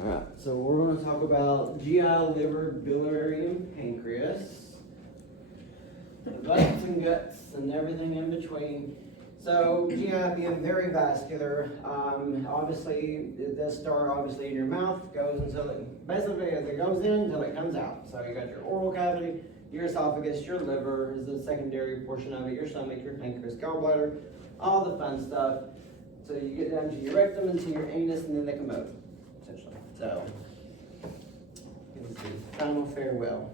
Alright, so we're going to talk about GI, liver, biliary, and pancreas. The butts and guts and everything in between. So GI being very vascular, obviously it does start obviously in your mouth, goes until it, basically as it goes in until it comes out. So you got your oral cavity, your esophagus, your liver is the secondary portion of it, your stomach, your pancreas, gallbladder, all the fun stuff. So you get down to your rectum and to your anus and then the commode, essentially. So, it's the final farewell.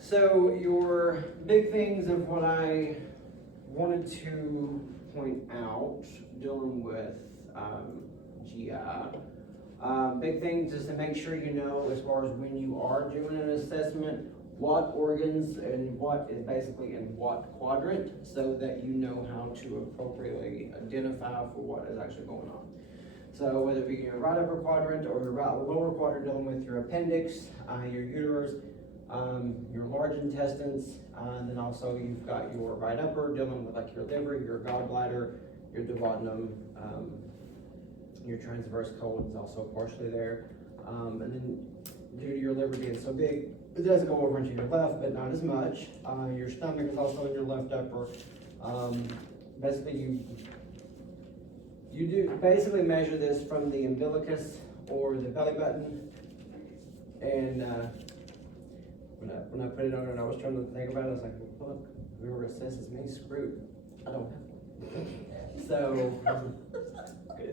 So your big things of what I wanted to point out dealing with GI. Big thing just to make sure you know as far as when you are doing an assessment, what organs and what is basically in what quadrant, so that you know how to appropriately identify for what is actually going on. So whether it be your right upper quadrant or your right lower quadrant dealing with your appendix, your uterus, your large intestines, and then also you've got your right upper dealing with like your liver, your gallbladder, your duodenum, your transverse colon is also partially there. And then due to your liver being so big, it does go over into your left, but not as much. Your stomach is also in your left upper. Basically you do basically measure this from the umbilicus or the belly button, and when I put it on and I was trying to think about it, I was like, well, look, whoever assesses me, screwed. I don't have one. So,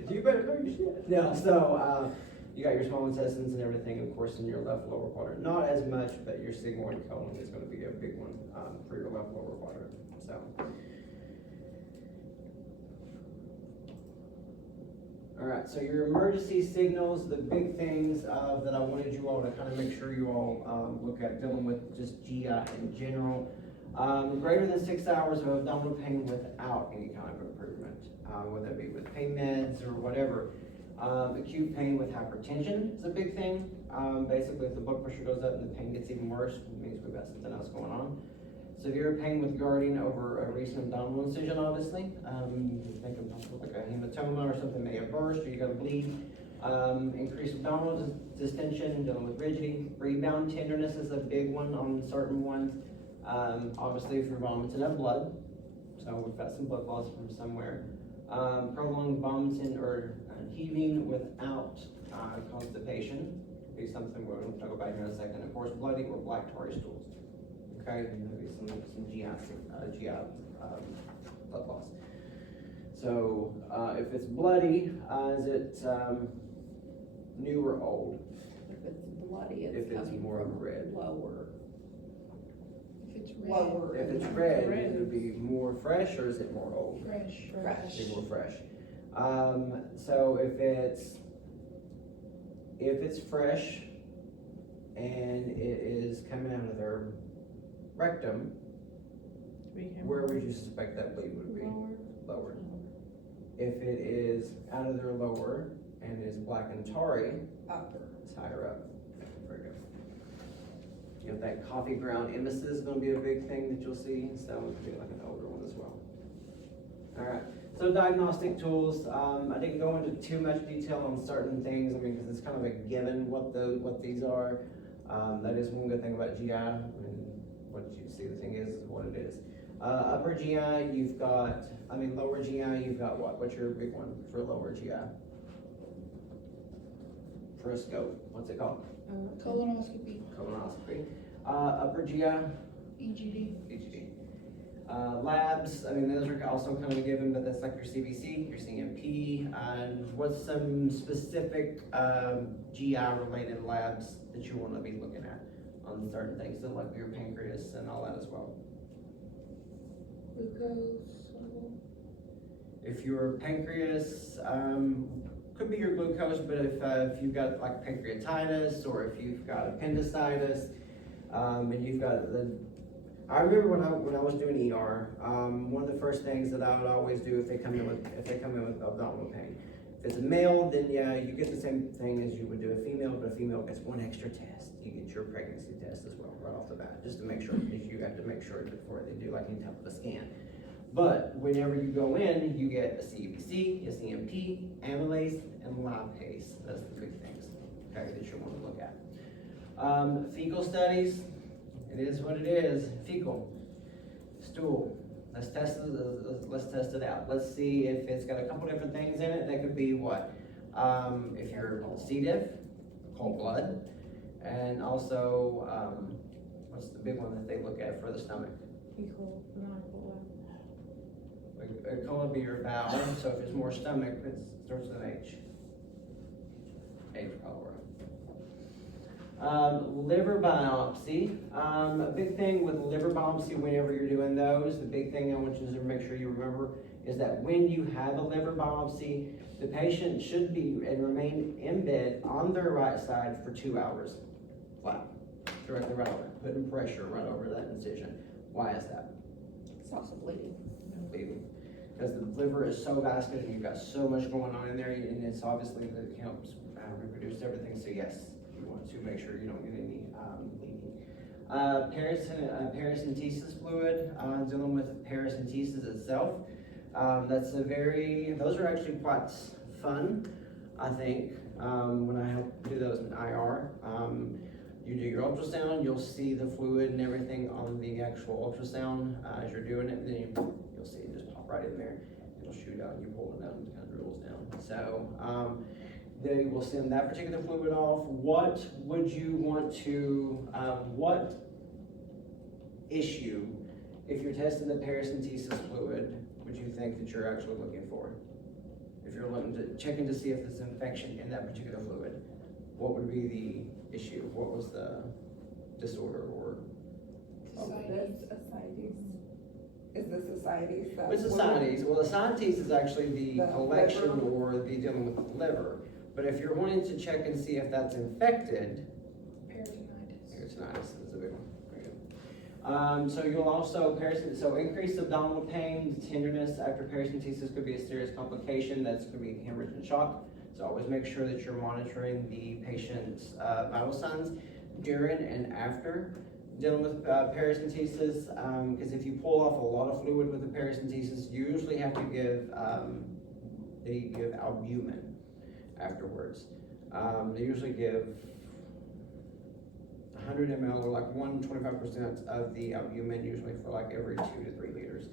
you better know your shit. No, so you got your small intestines and everything, of course, in your left lower quadrant. Not as much, but your sigmoid colon is going to be a big one for your left lower quadrant. So. All right, so your emergency signals, the big things that I wanted you all to kind of make sure you all look at dealing with just GI in general. Greater than 6 hours of abdominal pain without any kind of improvement, whether it be with pain meds or whatever. Acute pain with hypertension is a big thing. Basically, if the blood pressure goes up and the pain gets even worse, it means we've got something else going on. Severe pain with guarding over a recent abdominal incision, obviously. You think of like a hematoma or something may have burst, or you got to bleed. Increased abdominal distension, dealing with rigidity. Rebound tenderness is a big one on certain ones. Obviously, if you're vomiting up blood, so we've got some blood loss from somewhere. Prolonged vomiting or heaving without constipation could be something we're going to talk about here in a second. Of course, bloody or black tarry stools. Okay, and maybe some GI blood loss. So if it's bloody, is it new or old? If it's bloody, it's if it's coming more from red. lower. If it's red. Lower. If it's red, it would be more fresh, or is it more old? Fresh. Fresh. Be more fresh. So if it's fresh and it is coming out of their rectum, where would you suspect that bleed would be? Lower. If it is out of their lower and is black and tarry, Upper. it's higher up. Very good. You know, that coffee ground emesis is going to be a big thing that you'll see, so it could be like an older one as well. All right. So diagnostic tools. I didn't go into too much detail on certain things. I mean, because it's kind of a given what these are. That is one good thing about GI. What you see, the thing is what it is. Upper GI, you've got, lower GI, you've got what? What's your big one for lower GI? For a scope, what's it called? Colonoscopy. Colonoscopy. Upper GI? EGD. EGD. Labs, those are also kind of a given, but that's like your CBC, your CMP, and what's some specific GI related labs that you want to be looking at on certain things, so like your pancreas and all that as well. Glucose level. If your pancreas, could be your glucose, but if you've got like pancreatitis, or if you've got appendicitis, and you've got I remember when I was doing ER, one of the first things that I would always do if they come in with abdominal pain. If it's a male, then yeah, you get the same thing as you would do a female, but a female gets one extra test. You get your pregnancy test as well, right off the bat, just to make sure, because you have to make sure before they do like any type of a scan. But whenever you go in, you get a CBC, a CMP, amylase, and lipase. That's the big things, okay, that you want to look at. Fecal studies, it is what it is. Fecal, stool. Let's test it out. Let's see if it's got a couple different things in it. That could be what? If you're C. diff, whole blood, and also, what's the big one that they look at for the stomach? Fecal, non-fecal. It could be your bowel, so if it's more stomach, it starts with an H. H cholera. Liver biopsy. A big thing with liver biopsy, whenever you're doing those, the big thing I want you to make sure you remember is that when you have a liver biopsy, the patient should be and remain in bed on their right side for 2 hours, flat, directly right over, putting pressure right over that incision. Why is that? Stops the bleeding. Bleeding. Because the liver is so vascular and you've got so much going on in there, and it's obviously that it helps reproduce everything. So yes, you want to make sure you don't get any bleeding. Paracentesis fluid, dealing with paracentesis itself. Those are actually quite fun, I think, when I help do those in IR. You do your ultrasound, you'll see the fluid and everything on the actual ultrasound as you're doing it, and then you'll see it just pop right in there. It'll shoot out, and you pull it out, and it kind of dribbles down. So, they will send that particular fluid off. What would you want to, what issue, if you're testing the paracentesis fluid, would you think that you're actually looking for? If you're checking to see if there's infection in that particular fluid, what would be the issue? What was the disorder or? Societies. Ascites. Is this ascites? With societies, well, the ascites is actually the The collection liver. or the dealing with the liver. But if you're wanting to check and see if that's infected, Peritonitis. peritonitis is a big one. Very good. So you'll also, so increased abdominal pain, tenderness after paracentesis could be a serious complication. That's going to be hemorrhage and shock. So always make sure that you're monitoring the patient's vital signs during and after dealing with paracentesis. Because if you pull off a lot of fluid with the paracentesis, you usually have to give, they give albumin afterwards. They usually give 100 ml or like 125% of the albumin, usually for like every 2 to 3 liters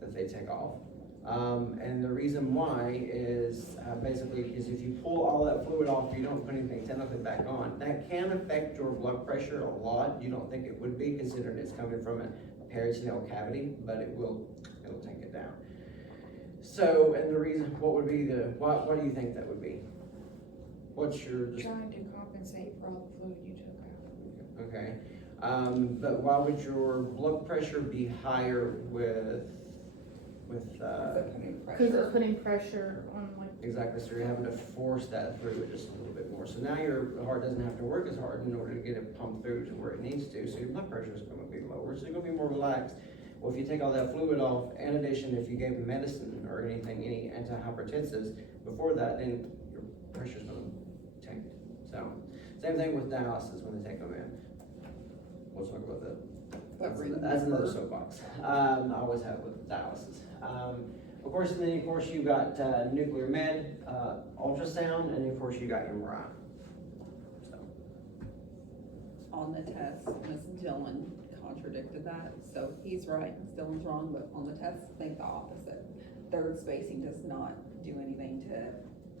that they take off. And the reason why is basically because if you pull all that fluid off, you don't put anything technically back on, that can affect your blood pressure a lot. You don't think it would be, considering it's coming from a peritoneal cavity, but it'll take it down. So, and the reason, what do you think that would be? What's your, Trying to compensate for all the fluid you took out. okay, but why would your blood pressure be higher with Because it's putting pressure on like. exactly, so you're having to force that through it just a little bit more. So now your heart doesn't have to work as hard in order to get it pumped through to where it needs to, so your blood pressure is gonna be lower, so you're gonna be more relaxed. Well, if you take all that fluid off, in addition, if you gave medicine or anything, any antihypertensives before that, then your pressure's gonna tank. So, same thing with dialysis when they take them in. We'll talk about that. That's another soapbox. I always have with dialysis. Of course, and then of course you got nuclear med, ultrasound, and of course you got MRI. So, On the test, Ms. Dillon contradicted that, so he's right, Ms. Dillon's wrong, but on the test, I think the opposite. Third spacing does not do anything to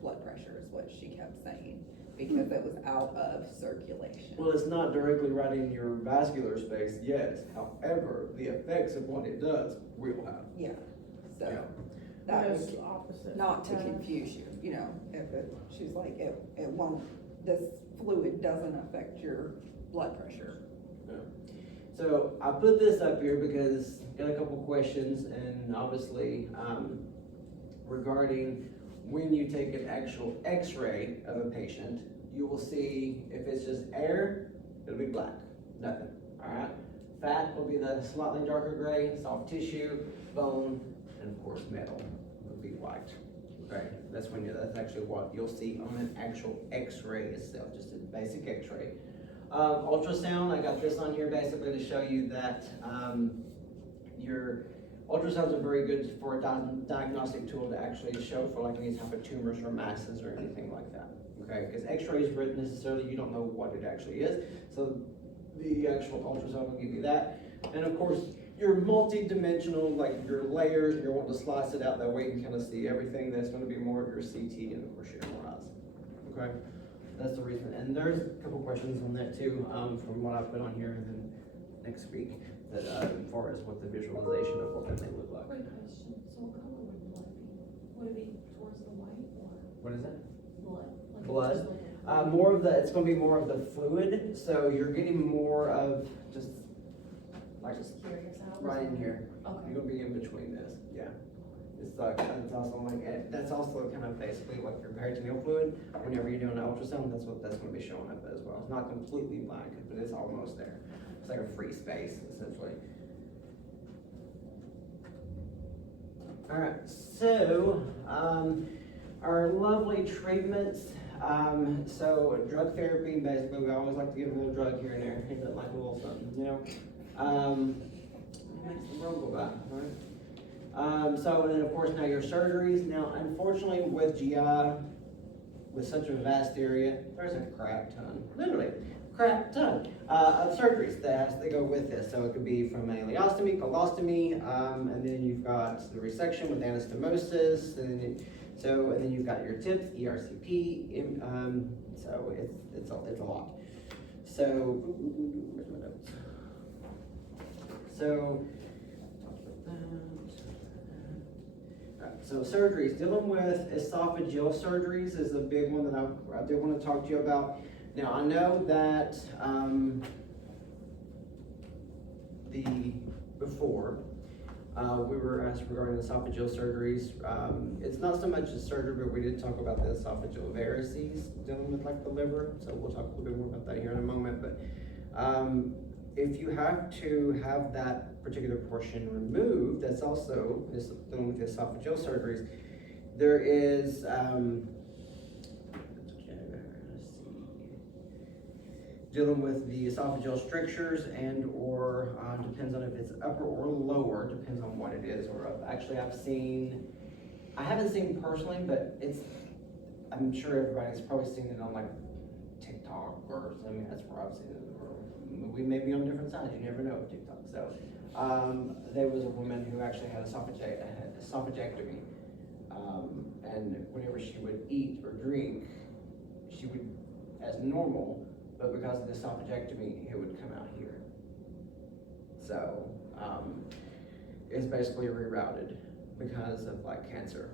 blood pressure, is what she kept saying, because it was out of circulation. well, it's not directly right in your vascular space, yes. However, the effects of what it does will have. Yeah, Yeah. so that Goes was the opposite. not to confuse you, you know, she's like, it won't, this fluid doesn't affect your blood pressure. Yeah. So I put this up here because got a couple questions, and obviously regarding when you take an actual x-ray of a patient, you will see if it's just air, it'll be black, nothing, all right? Fat will be the slightly darker gray, soft tissue, bone, and of course metal will be white, okay? That's actually what you'll see on an actual x-ray itself, just a basic x-ray. Ultrasound, I got this on here basically to show you that ultrasounds are very good for a diagnostic tool to actually show for like any type of tumors or masses or anything like that, okay? Because x-rays written necessarily, you don't know what it actually is, so the actual ultrasound will give you that. And of course, your multi-dimensional, like your layers, you're wanting to slice it out, that way you can kind of see everything. That's gonna be more of your CT and of course your MRIs, okay? That's the reason, and there's a couple questions on that too, from what I put on here, and then next week, that, as far as what the visualization of what that may look like. Quick question, so what color would blood be? Would it be towards the white or What is that? blood? Like Blood? just like- More of the, it's gonna be more of the fluid, so you're getting more of just, like, Just curious. I was right in wondering. here. Okay. You're gonna be in between this, yeah. It's like, it's also like, that's also kind of basically like your peritoneal fluid. Whenever you're doing an ultrasound, that's what that's gonna be showing up as well. It's not completely black, but it's almost there. It's like a free space, essentially. Alright, so, our lovely treatments, so drug therapy, basically, we always like to give a little drug here and there, hit it like a little something, you know? Makes the world go by, right? So then of course now your surgeries, now unfortunately with GI, with such a vast area, there's a crap ton, literally, crap ton, of surgeries that has to go with this. So it could be from an ileostomy, colostomy, and then you've got the resection with anastomosis, and then you've got your tips, ERCP, so it's a lot. So, where's my notes? So, so surgeries, dealing with esophageal surgeries is a big one that I did want to talk to you about. Now, I know that, before, we were asked regarding esophageal surgeries. It's not so much a surgery, but we did talk about the esophageal varices, dealing with like the liver, so we'll talk a little bit more about that here in a moment, but, if you have to have that particular portion removed, that's also dealing with the esophageal surgeries. There is, dealing with the esophageal strictures and or depends on if it's upper or lower, depends on what it is. Or actually I haven't seen personally, but I'm sure everybody's probably seen it on like TikTok or something. That's where I've seen it. We may be on different sides, you never know with TikTok. So, there was a woman who actually had esophagectomy, and whenever she would eat or drink, she would, as normal, but because of the esophagectomy, it would come out here. So, it's basically rerouted because of like cancer.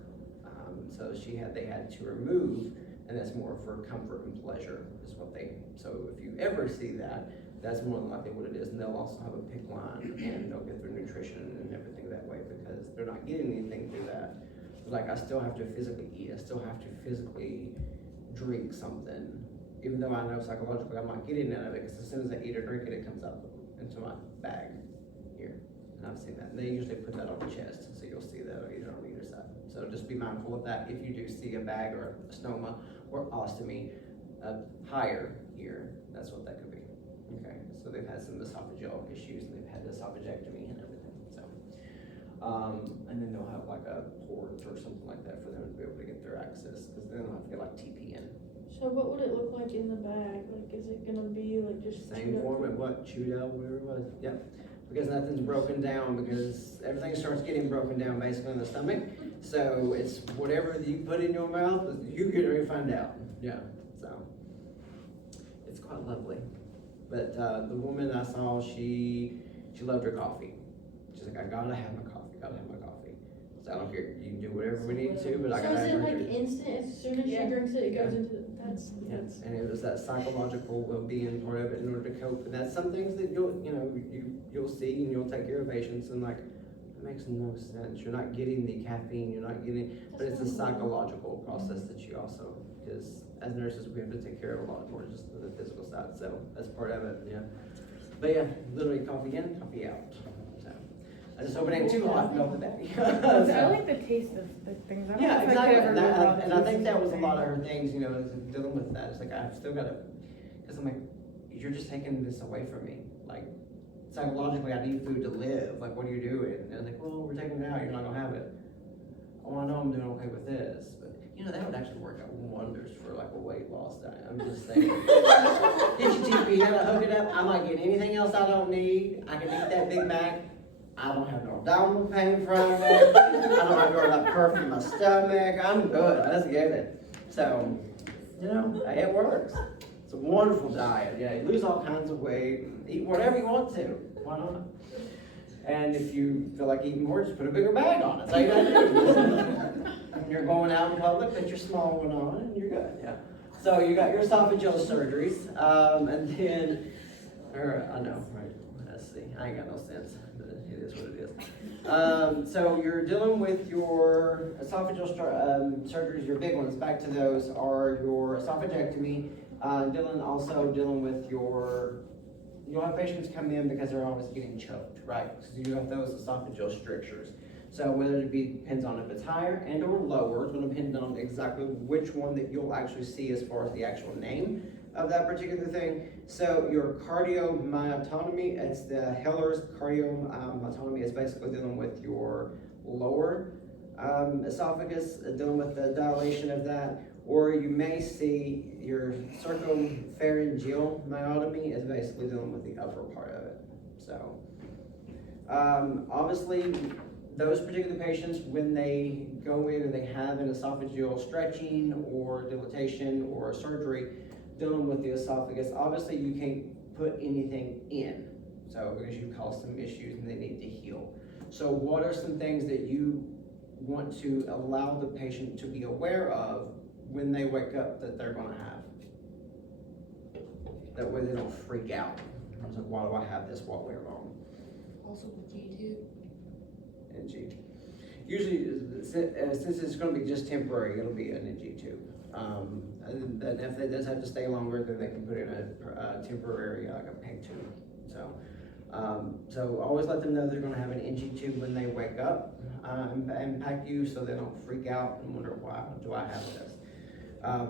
So they had to remove, and that's more for comfort and pleasure is what so if you ever see that, that's more than likely what it is, and they'll also have a PICC line, and they'll get their nutrition and everything that way, because they're not getting anything through that. Like, I still have to physically eat, I still have to physically drink something, even though I know psychologically I'm not getting none of it, because as soon as I eat or drink it, it comes up into my bag here, and I've seen that. And they usually put that on the chest, so you'll see that either on either side. So just be mindful of that if you do see a bag or a stoma or ostomy higher here, that's what that could be. Okay, so they've had some esophageal issues, and they've had esophagectomy and everything, so. And then they'll have like a port or something like that for them to be able to get their access, because then they'll have to get like TP in. So what would it look like in the bag? Like, is it gonna be like just Same chewed up? form and what, chewed out, whatever it was, yep. Because nothing's broken down, because everything starts getting broken down basically in the stomach. So it's whatever you put in your mouth, you get ready to find out, yeah, so. It's quite lovely. But the woman I saw, she loved her coffee. She's like, I gotta have my coffee, gotta have my coffee. So I don't care, you can do whatever we need to, but I So gotta is have it her. like instant, as soon as she Yeah. drinks it, it goes Yeah. into, that's. Yes, and it was that psychological well-being part of it in order to cope. And that's some things that you'll see and you'll take care of patients, and like, it makes no sense. You're not getting the caffeine, you're not getting, but it's a psychological process that you also, because as nurses, we have to take care of a lot more just than the physical side, so that's part of it, yeah. But yeah, literally coffee in, coffee out, so. I just hope it ain't too hot, no, I like the taste of the things. I don't know yeah, if I could exactly, ever and live without I think tasting that was a anything. lot of her things, is dealing with that. It's like, I've still gotta, cause I'm like, you're just taking this away from me, like, psychologically, I need food to live, like, what are you doing? And they're like, well, we're taking it out, you're not gonna have it. Oh, I know I'm doing okay with this, but, you know, that would actually work out wonders for like a weight loss diet, I'm just saying. Get your TP, you gotta hook it up, I'm not getting anything else I don't need, I can eat that Big Mac, I don't have no abdominal pain from it, I don't have to worry about perf in my stomach, I'm good, let's get it. So, you know, it works. It's a wonderful diet, yeah, you lose all kinds of weight, eat whatever you want to, why not? And if you feel like eating more, just put a bigger bag on it, that's all you gotta do. When you're going out in public, put your small one on and you're good, yeah. So you got your esophageal surgeries, and then, I know, right, let's see, I ain't got no sense, but it is what it is. So you're dealing with your esophageal surgeries, your big ones, back to those, are your esophagectomy, dealing with you'll have patients come in because they're always getting choked, right? So you have those esophageal strictures. So whether it depends on if it's higher and or lower, it's gonna depend on exactly which one that you'll actually see as far as the actual name of that particular thing. So your cardiomyotomy, it's the Heller's cardiomyotomy is basically dealing with your lower esophagus, dealing with the dilation of that. Or you may see your circumpharyngeal myotomy is basically dealing with the upper part of it. So, obviously, those particular patients, when they go in and they have an esophageal stretching or dilatation or surgery dealing with the esophagus, obviously you can't put anything in. So, because you cause some issues and they need to heal. So, what are some things that you want to allow the patient to be aware of when they wake up that they're gonna have? That way they don't freak out. I was like, why do I have this? What went wrong? Also with G2. NG. Usually, since it's gonna be just temporary, it'll be an NG tube. And then if it does have to stay longer, then they can put in a temporary, like a peg tube. So always let them know they're gonna have an NG tube when they wake up, and pack you so they don't freak out and wonder, why do I have this?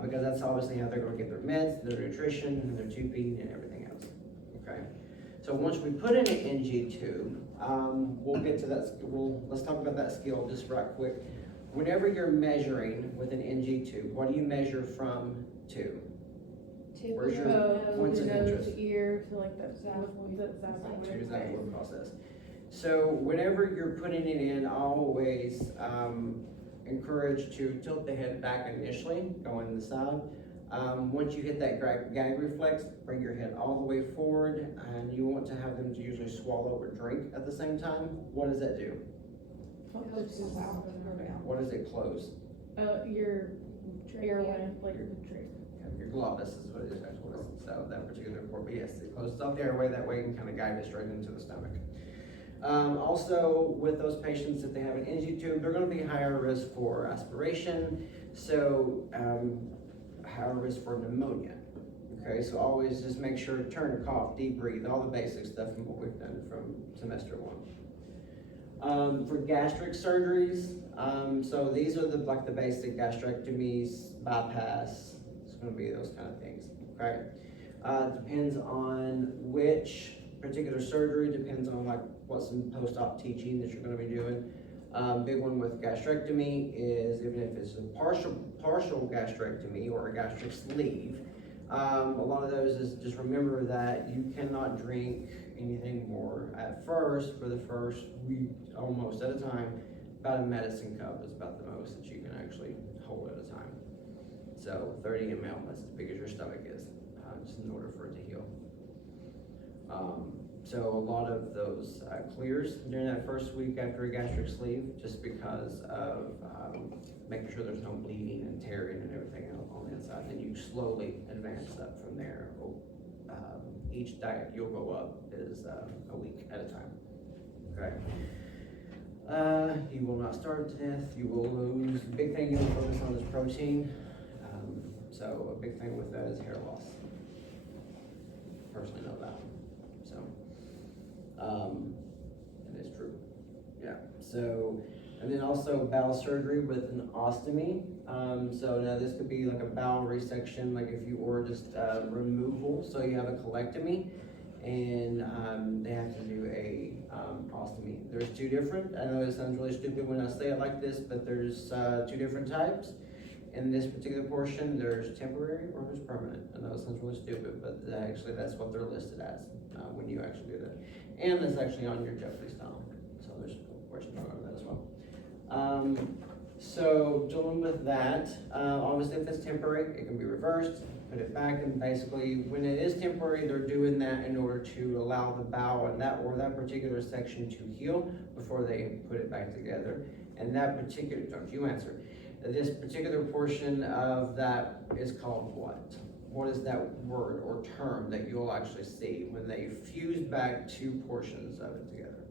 Because that's obviously how they're gonna get their meds, their nutrition, their tubing, and everything else, okay? So once we put in an NG tube, we'll get to that, let's talk about that skill just right quick. Whenever you're measuring with an NG tube, what do you measure from to? Where's your points of interest? Ear, to like that Choose that word process. So whenever you're putting it in, always encourage to tilt the head back initially, going to the side. Once you hit that gag reflex, bring your head all the way forward, and you want to have them to usually swallow or drink at the same time. What does that do? What does it close? Your airway, like your trach. Your glottis is what it is actually. So that particular part, but yes, it closes off the airway, that way you can kind of guide it straight into the stomach. Also, with those patients, if they have an NG tube, they're going to be higher risk for aspiration, so higher risk for pneumonia. Okay, so always just make sure to turn, cough, deep breathe, all the basic stuff from what we've done from semester 1. For gastric surgeries, so these are the basic gastrectomies, bypass. It's going to be those kind of things. Okay, depends on which particular surgery, depends on like what's in post-op teaching that you're going to be doing. Big one with gastrectomy is, even if it's a partial gastrectomy or a gastric sleeve, a lot of those is just remember that you cannot drink anything more at first, for the first week, almost at a time. About a medicine cup is about the most that you can actually hold at a time. So 30 ml, that's as big as your stomach is, just in order for it to heal. So a lot of those clears during that first week after a gastric sleeve, just because of making sure there's no bleeding and tearing and everything else on the inside. Then you slowly advance up from there. Each diet you'll go up is a week at a time. Okay. You will not starve to death. You will lose. The big thing you'll focus on is protein. So a big thing with that is hair loss. Personally know that. So, it is true. Yeah. So, and then also bowel surgery with an ostomy. So now this could be like a bowel resection, like if you were just removal. So you have a colectomy, and, they have to do a, ostomy. There's two different, I know it sounds really stupid when I say it like this, but there's, two different types. In this particular portion, there's temporary or there's permanent. I know it sounds really stupid, but actually that's what they're listed as, when you actually do that. And it's actually on your Jeopardy style, so there's a portion on that as well. So dealing with that, obviously if it's temporary, it can be reversed, put it back, and basically when it is temporary, they're doing that in order to allow the bowel and that particular section to heal before they put it back together. And that particular, don't you answer, this particular portion of that is called what? What is that word or term that you'll actually see when they fuse back two portions of it together?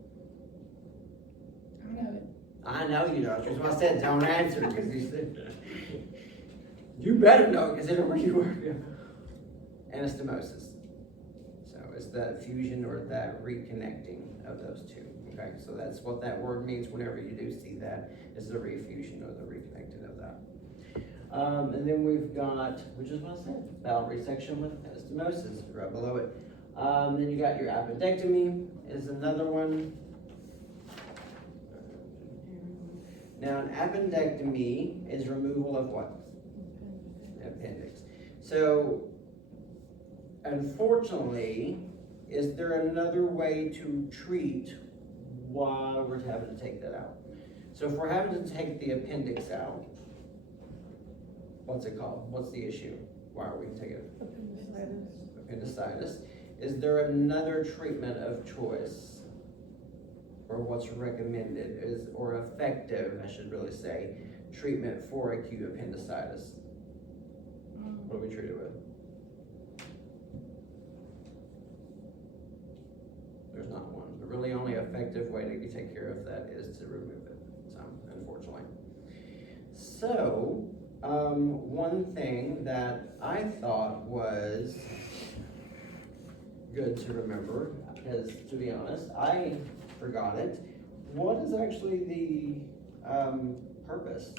I don't know it. I know you know, that's why I said don't answer, because you said, you better know, consider where you work. Anastomosis. So it's the fusion or that reconnecting of those two, okay? So that's what that word means whenever you do see that, is the refusion or the reconnecting of that. And then we've got, which is what I said, bowel resection with anastomosis, right below it. Then you got your appendectomy is another one. Now, an appendectomy is removal of what? Appendix. So, unfortunately, is there another way to treat why we're having to take that out? So if we're having to take the appendix out, what's it called? What's the issue? Why are we taking it? Appendicitis. Is there another treatment of choice? Or what's recommended is, or effective, I should really say, treatment for acute appendicitis? What do we treat it with? There's not one. The really only effective way to take care of that is to remove it, so, unfortunately. So, one thing that I thought was good to remember, because to be honest, I forgot it. What is actually the purpose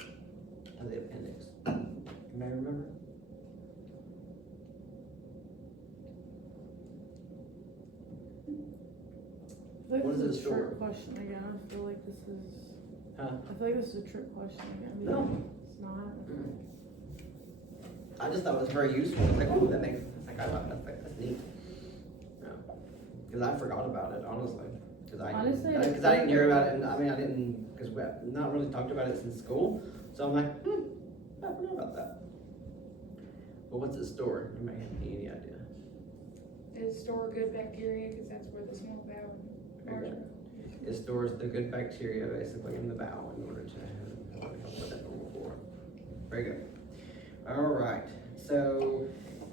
of the appendix? You may remember. What does it store? Trick question again. I feel like this is. Huh? I feel like this is a trick question again. No. It's not. I just thought it was very useful. It's like, oh, that makes, like, I love that. That's neat. Because I forgot about it, honestly. Honestly, Because I didn't hear about it, and I mean, I didn't, because we have not really talked about it since school. So I'm like, I forgot about that. But what's it store? You may have any idea. It store good bacteria, because that's where the small bowel are. It stores the good bacteria basically in the bowel in order to help with that normal flora. Very good. All right. So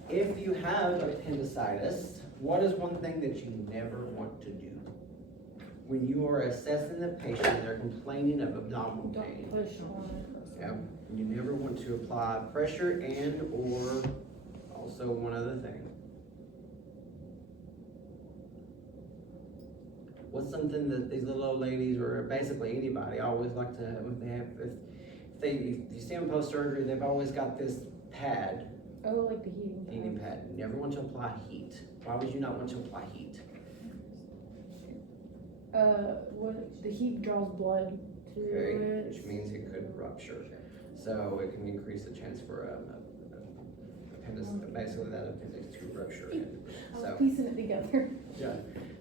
if you have appendicitis, what is one thing that you never want to do? When you are assessing the patient, they're complaining of abdominal pain. Don't push on it. Yeah, you never want to apply pressure and or also one other thing. What's something that these little old ladies or basically anybody always like to, if you see them post surgery, they've always got this pad. Oh, like the heating pad. Heating pad. You never want to apply heat. Why would you not want to apply heat? What, the heat draws blood to Okay, it. which means it could rupture. So it can increase the chance for basically that appendix to rupture. I was So, piecing it together. yeah.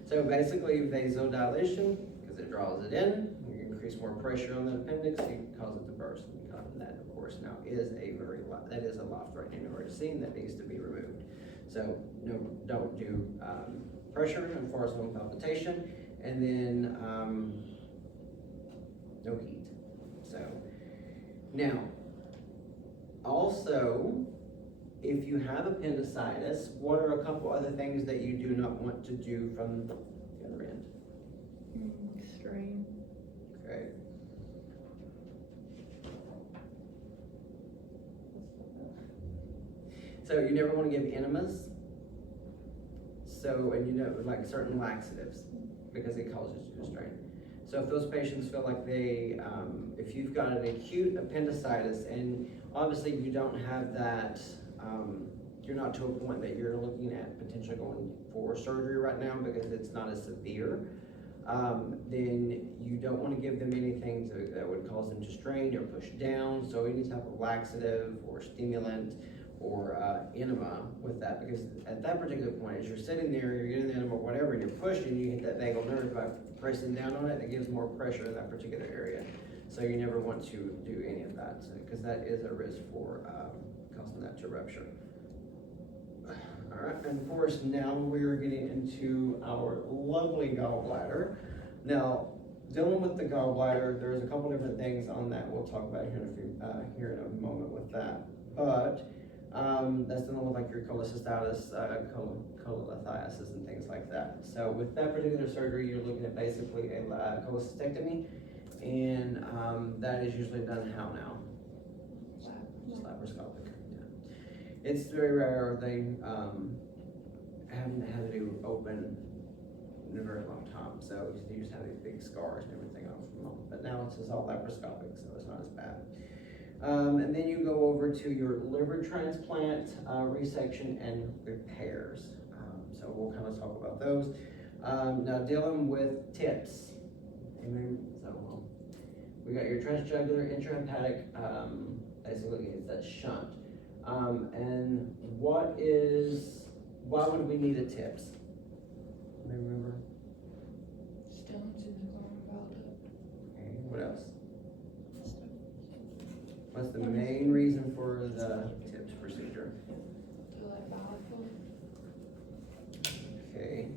So basically vasodilation, because it draws it in, you increase more pressure on the appendix, you cause it to burst. And that, of course, now is a life-threatening emergency and that needs to be removed. So no, don't do pressure as far as home palpitation, and then no heat. So now, also, if you have appendicitis, what are a couple other things that you do not want to do from the other end? Strain. Okay. So you never want to give enemas. So, and you know, like certain laxatives, because it causes you to strain. So if those patients feel like they, if you've got an acute appendicitis, and obviously you don't have that you're not to a point that you're looking at potentially going for surgery right now because it's not as severe, then you don't wanna give them anything that would cause them to strain or push down. So any type of laxative or stimulant or enema with that, because at that particular point, as you're sitting there, you're getting the enema or whatever, and you're pushing, you hit that vagal nerve by pressing down on it, it gives more pressure in that particular area. So you never want to do any of that, because that is a risk for causing that to rupture. All right, and of course, now we're getting into our lovely gallbladder. Now, dealing with the gallbladder, there's a couple different things on that we'll talk about here in a moment with that. But that's dealing with like your cholecystitis, cholelithiasis, and things like that. So with that particular surgery, you're looking at basically a cholecystectomy, and that is usually done how now? Just laparoscopic. Yeah. It's very rare. They haven't had to do open in a very long time, so you just have these big scars and everything else from them. But now it's just all laparoscopic, so it's not as bad. And then you go over to your liver transplant, resection, and repairs. So we'll kind of talk about those. Now dealing with tips. Amen. So we got your transjugular intrahepatic, basically it's that shunt. And why would we need a tips? Remember? Stones in the gallbladder. Okay, what else? What's the main reason for the TIPS procedure? To let bowel flow. Okay,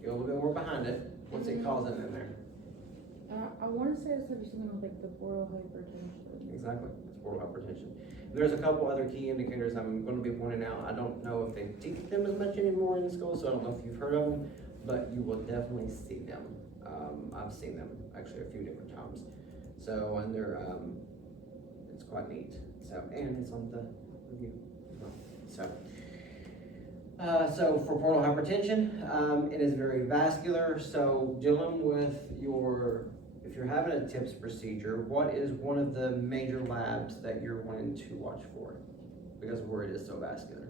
get a little bit more behind it. What's it causing in there? I wanna say it's something with like the portal hypertension. Exactly, it's portal hypertension. There's a couple other key indicators I'm gonna be pointing out. I don't know if they teach them as much anymore in school, so I don't know if you've heard of them, but you will definitely see them. I've seen them actually a few different times. So, and they're, it's quite neat. So, and it's on the review as well. So for portal hypertension, it is very vascular. So dealing with if you're having a TIPS procedure, what is one of the major labs that you're wanting to watch for? Because of where it is so vascular.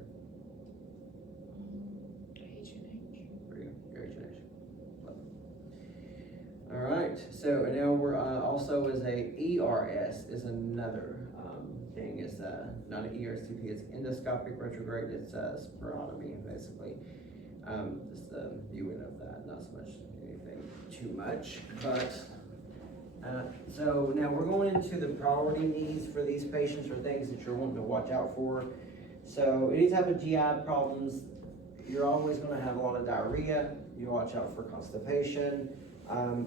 H&H. There you go, your H&H. All right, so now we're also is a ERS is another thing. Is not an ERCP, it's endoscopic retrograde. It's a spirotomy, basically. Just the viewing of that, not so much anything too much, but so now we're going into the priority needs for these patients or things that you're wanting to watch out for. So any type of GI problems, you're always going to have a lot of diarrhea. You watch out for constipation.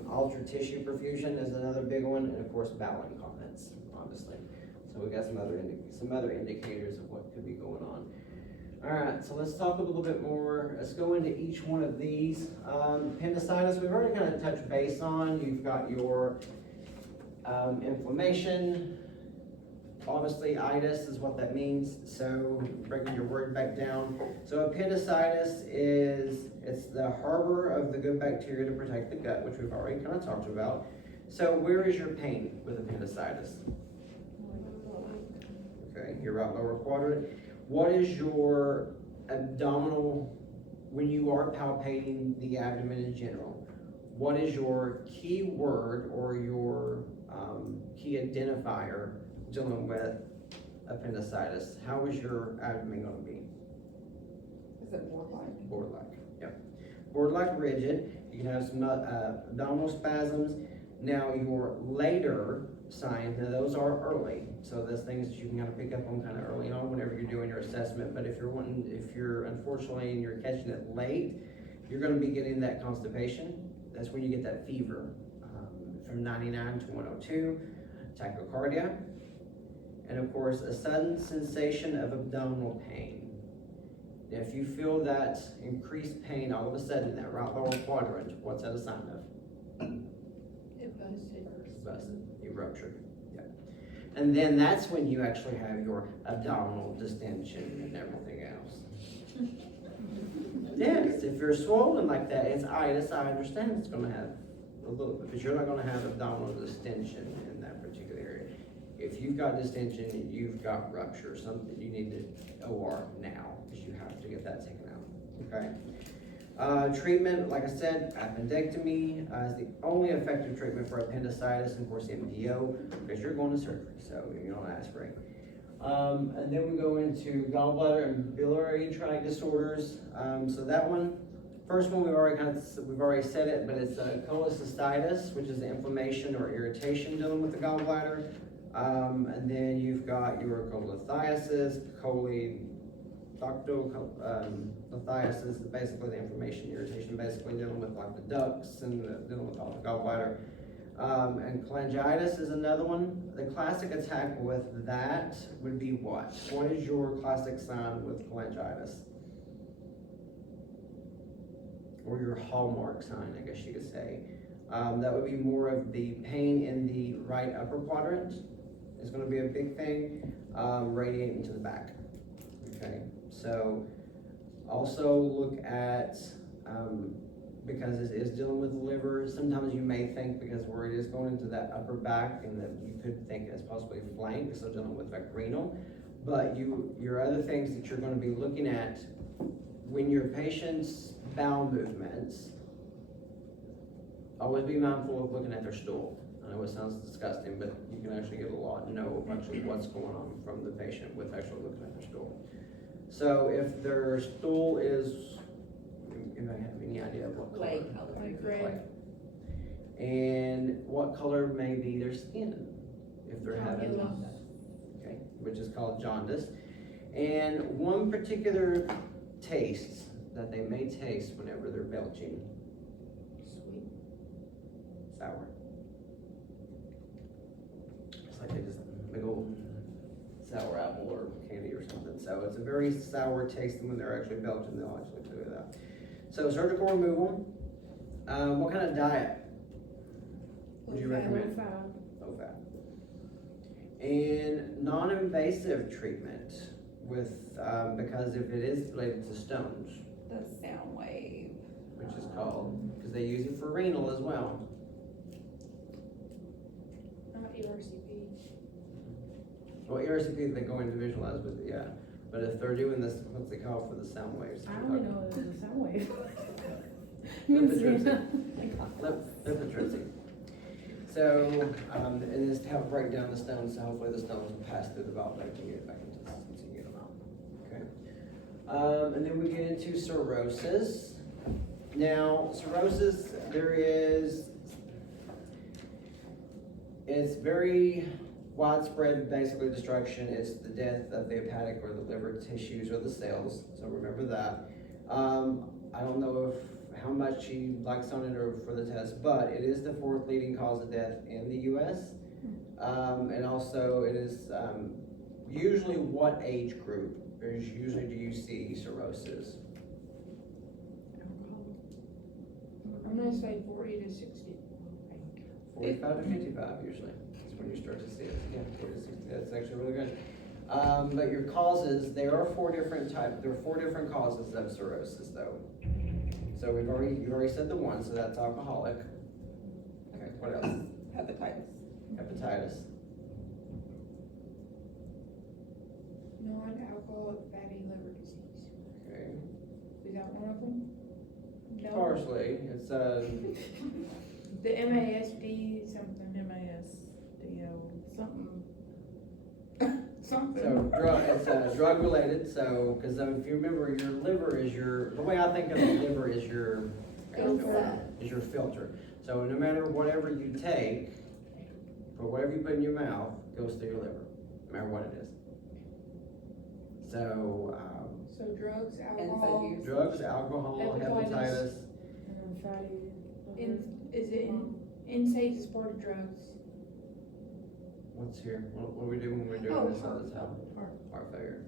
Altered tissue perfusion is another big one, and of course bowel incontinence, obviously. So we got some other indicators of what could be going on. All right, so let's talk a little bit more. Let's go into each one of these. Appendicitis, we've already kind of touched base on. You've got your inflammation. Obviously, itis is what that means. So breaking your word back down. So appendicitis it's the harbor of the good bacteria to protect the gut, which we've already kind of talked about. So where is your pain with appendicitis? Okay, your right lower quadrant. What is your abdominal, when you are palpating the abdomen in general, what is your key word or your key identifier dealing with appendicitis? How is your abdomen going to be? Is it board-like? Board-like, yep. Board-like rigid. You can have some abdominal spasms. Now your later signs, now those are early. So those things that you can kind of pick up on kind of early on whenever you're doing your assessment. But if you're unfortunately and you're catching it late, you're going to be getting that constipation. That's when you get that fever from 99 to 102, tachycardia, and of course a sudden sensation of abdominal pain. Now, if you feel that increased pain all of a sudden in that right lower quadrant, what's that a sign of? It busted. Busted. You ruptured. Yeah. And then that's when you actually have your abdominal distension and everything else. Yes, if you're swollen like that, it's itis. I understand it's going to have a little bit, but you're not going to have abdominal distension in that particular area. If you've got distension, you've got rupture, something you need to OR now because you have okay? Treatment, like I said, appendectomy is the only effective treatment for appendicitis and, of course, MPO, because you're going to surgery, so you don't aspirate. And then we go into gallbladder and biliary tract disorders. So that one, first one we've already said it, but it's cholecystitis, which is the inflammation or irritation dealing with the gallbladder. And then you've got your cholelithiasis, lithiasis, basically the inflammation, irritation, basically dealing with like the ducts and dealing with all the gallbladder. And cholangitis is another one. The classic attack with that would be what? What is your classic sign with cholangitis? Or your hallmark sign, I guess you could say. That would be more of the pain in the right upper quadrant is gonna be a big thing, radiating to the back. Okay, so also look at, because it is dealing with the liver, sometimes you may think because where it is going into that upper back and that you could think it's possibly flank, so dealing with like renal. But your other things that you're gonna be looking at when your patient's bowel movements, always be mindful of looking at their stool. I know it sounds disgusting, but you can actually get a lot to know actually what's going on from the patient with actually looking at their stool. So if their stool is, you might have any idea of what color? Like red. And what color may be their skin? If they're having, Yellow. okay, which is called jaundice. And one particular taste that they may taste whenever they're belching. Sweet. Sour. It's like they just big old sour apple or candy or something. So it's a very sour taste, and when they're actually belching, they'll actually tell you that. So surgical removal. What kind of diet would you recommend? Low fat. And non-invasive treatment with, because if it is related to stones, The sound wave. which is called, because they use it for renal as well. ERCP. Well, ERCP, they go in to visualize with it, yeah. But if they're doing this, what's it called for the sound waves? I only know it as a sound wave. Lithotripsy. So, and it's to help break down the stones, so hopefully the stones will pass through the bowel duct and get it back into the system to get them out. Okay. And then we get into cirrhosis. Now, cirrhosis, it's very widespread, basically destruction. It's the death of the hepatic or the liver tissues or the cells, so remember that. I don't know how much she likes on it or for the test, but it is the 4th leading cause of death in the US. And also it is usually what age group usually do you see cirrhosis? I'm gonna say 40 to 60. 45 to 55 usually, that's when you start to see it, yeah, 40 to 60, that's actually really good. But your causes, there are 4 different causes of cirrhosis though. So you've already said the one, so that's alcoholic. Okay, what else? Hepatitis. Hepatitis. Non-alcoholic fatty liver disease. Okay. Is that one of them? No. Partially, it's The MASD something. Something. it's drug related, so, because if you remember, your liver is the way I think of the liver is your filter. So no matter whatever you take, or whatever you put in your mouth, goes through your liver, no matter what it is. So, So drugs, And alcohol. so you. drugs, alcohol, hepatitis. And then fatty. Is it NSAIDs is part of drugs? What's here? What do we do when we're doing this all the time? Heart failure.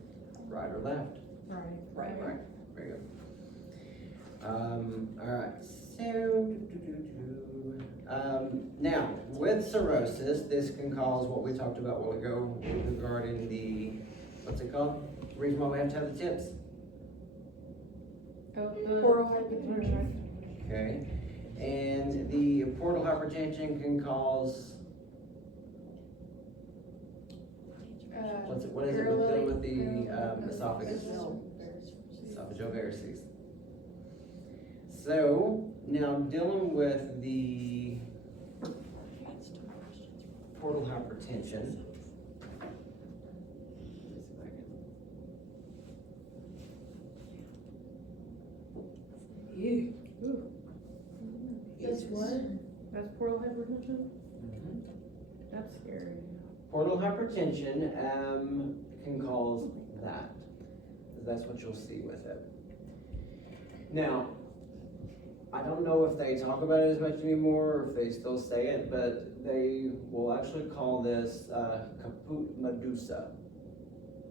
Right or left? Right. Right. Very good. Alright, so, now, with cirrhosis, this can cause what we talked about a while ago regarding the, what's it called? The reason why we have to have the tips. Portal hypertension. Okay, and the portal hypertension can cause, what is it with dealing with the esophagus? Esophageal varices. So, now dealing with the portal hypertension. Ew. Ooh, That's what? that's portal hypertension? That's scary. Portal hypertension can cause that. That's what you'll see with it. Now, I don't know if they talk about it as much anymore, or if they still say it, but they will actually call this caput medusa,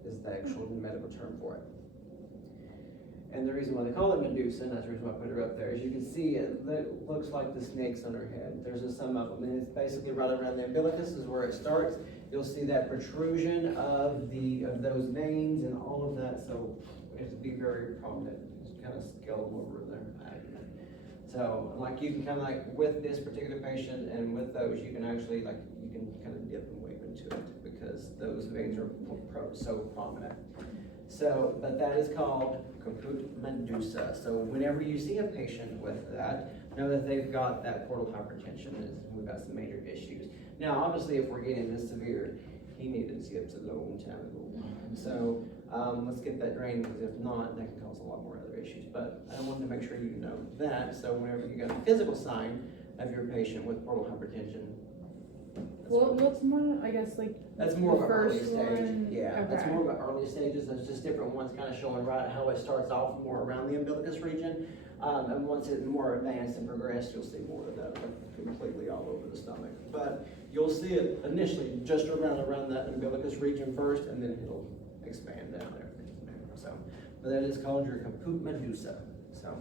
is the actual medical term for it. And the reason why they call it Medusa, and that's the reason why I put her up there, is you can see it looks like the snakes on her head. There's just some of them, and it's basically right around the umbilicus is where it starts. You'll see that protrusion of those veins and all of that, so it'll be very prominent. Just kind of scale them over there. So, like you can kind of like with this particular patient and with those, you can actually you can kind of dip and wave into it because those veins are so prominent. So, but that is called caput medusa. So whenever you see a patient with that, know that they've got that portal hypertension and we've got some major issues. Now, obviously, if we're getting this severe, he needed skips a long time ago. So let's get that drained, because if not, that can cause a lot more other issues. But I wanted to make sure you know that. So whenever you got a physical sign of your patient with portal hypertension, What's more, I guess, like, that's more of the an early first stage. one? Yeah, that's Okay. more of an early stages. There's just different ones kind of showing right how it starts off more around the umbilicus region. And once it's more advanced and progressed, you'll see more of that completely all over the stomach. But you'll see it initially just around that umbilicus region first, and then it'll expand down there. So, but that is called your caput medusa. So.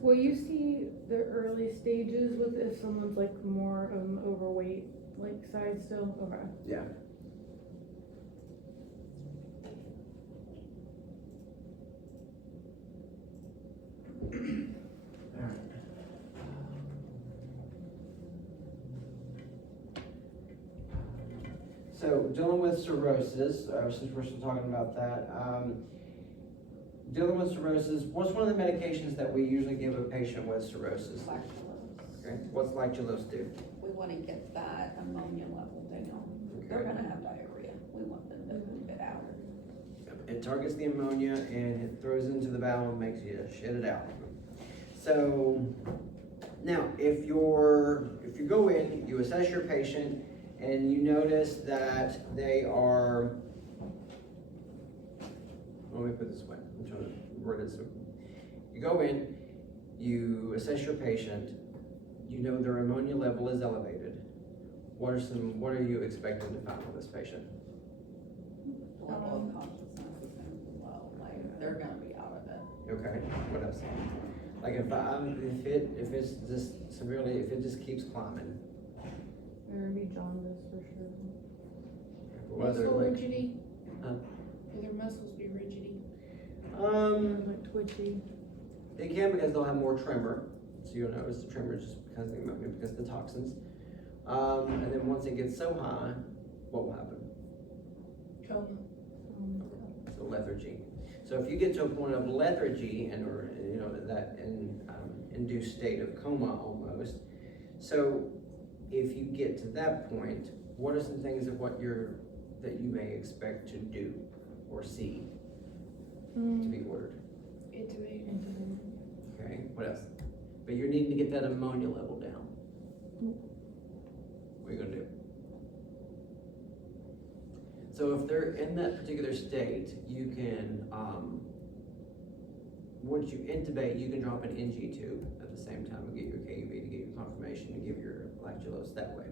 Will you see the early stages with if someone's like more overweight, like side still? Okay. Yeah. So dealing with cirrhosis, since we're still talking about that, dealing with cirrhosis, what's one of the medications that we usually give a patient with cirrhosis? Lactulose. Okay, what's lactulose do? We wanna get that ammonia level down. They're Okay. gonna have diarrhea. We want them to poop it out. It targets the ammonia and it throws it into the bowel and makes you shit it out. So now, if you go in, you assess your patient, and you notice that they are, let me put it this way, I'm trying to word it so. You go in, you assess your patient, you know their ammonia level is elevated. What are you expecting to find with this patient? Level of consciousness is gonna be low, like, they're gonna be out of it. Okay, what else? Like if it's just severely, if it just keeps climbing. There would be jaundice for sure. Whether Muscle like, rigidity? Huh? Will their muscles be rigidity? Like twitchy. It can, because they'll have more tremor, so you'll notice the tremor just because of the ammonia, because of the toxins. And then once it gets so high, what will happen? Coma. So lethargy. So if you get to a point of lethargy and or that induced state of coma almost, so if you get to that point, what are some things that you may expect to do or see to be ordered? Intubated. Okay, what else? But you're needing to get that ammonia level down. What are you gonna do? So if they're in that particular state, you can, once you intubate, you can drop an NG tube at the same time and get your KUV to get your confirmation and give your lactulose that way.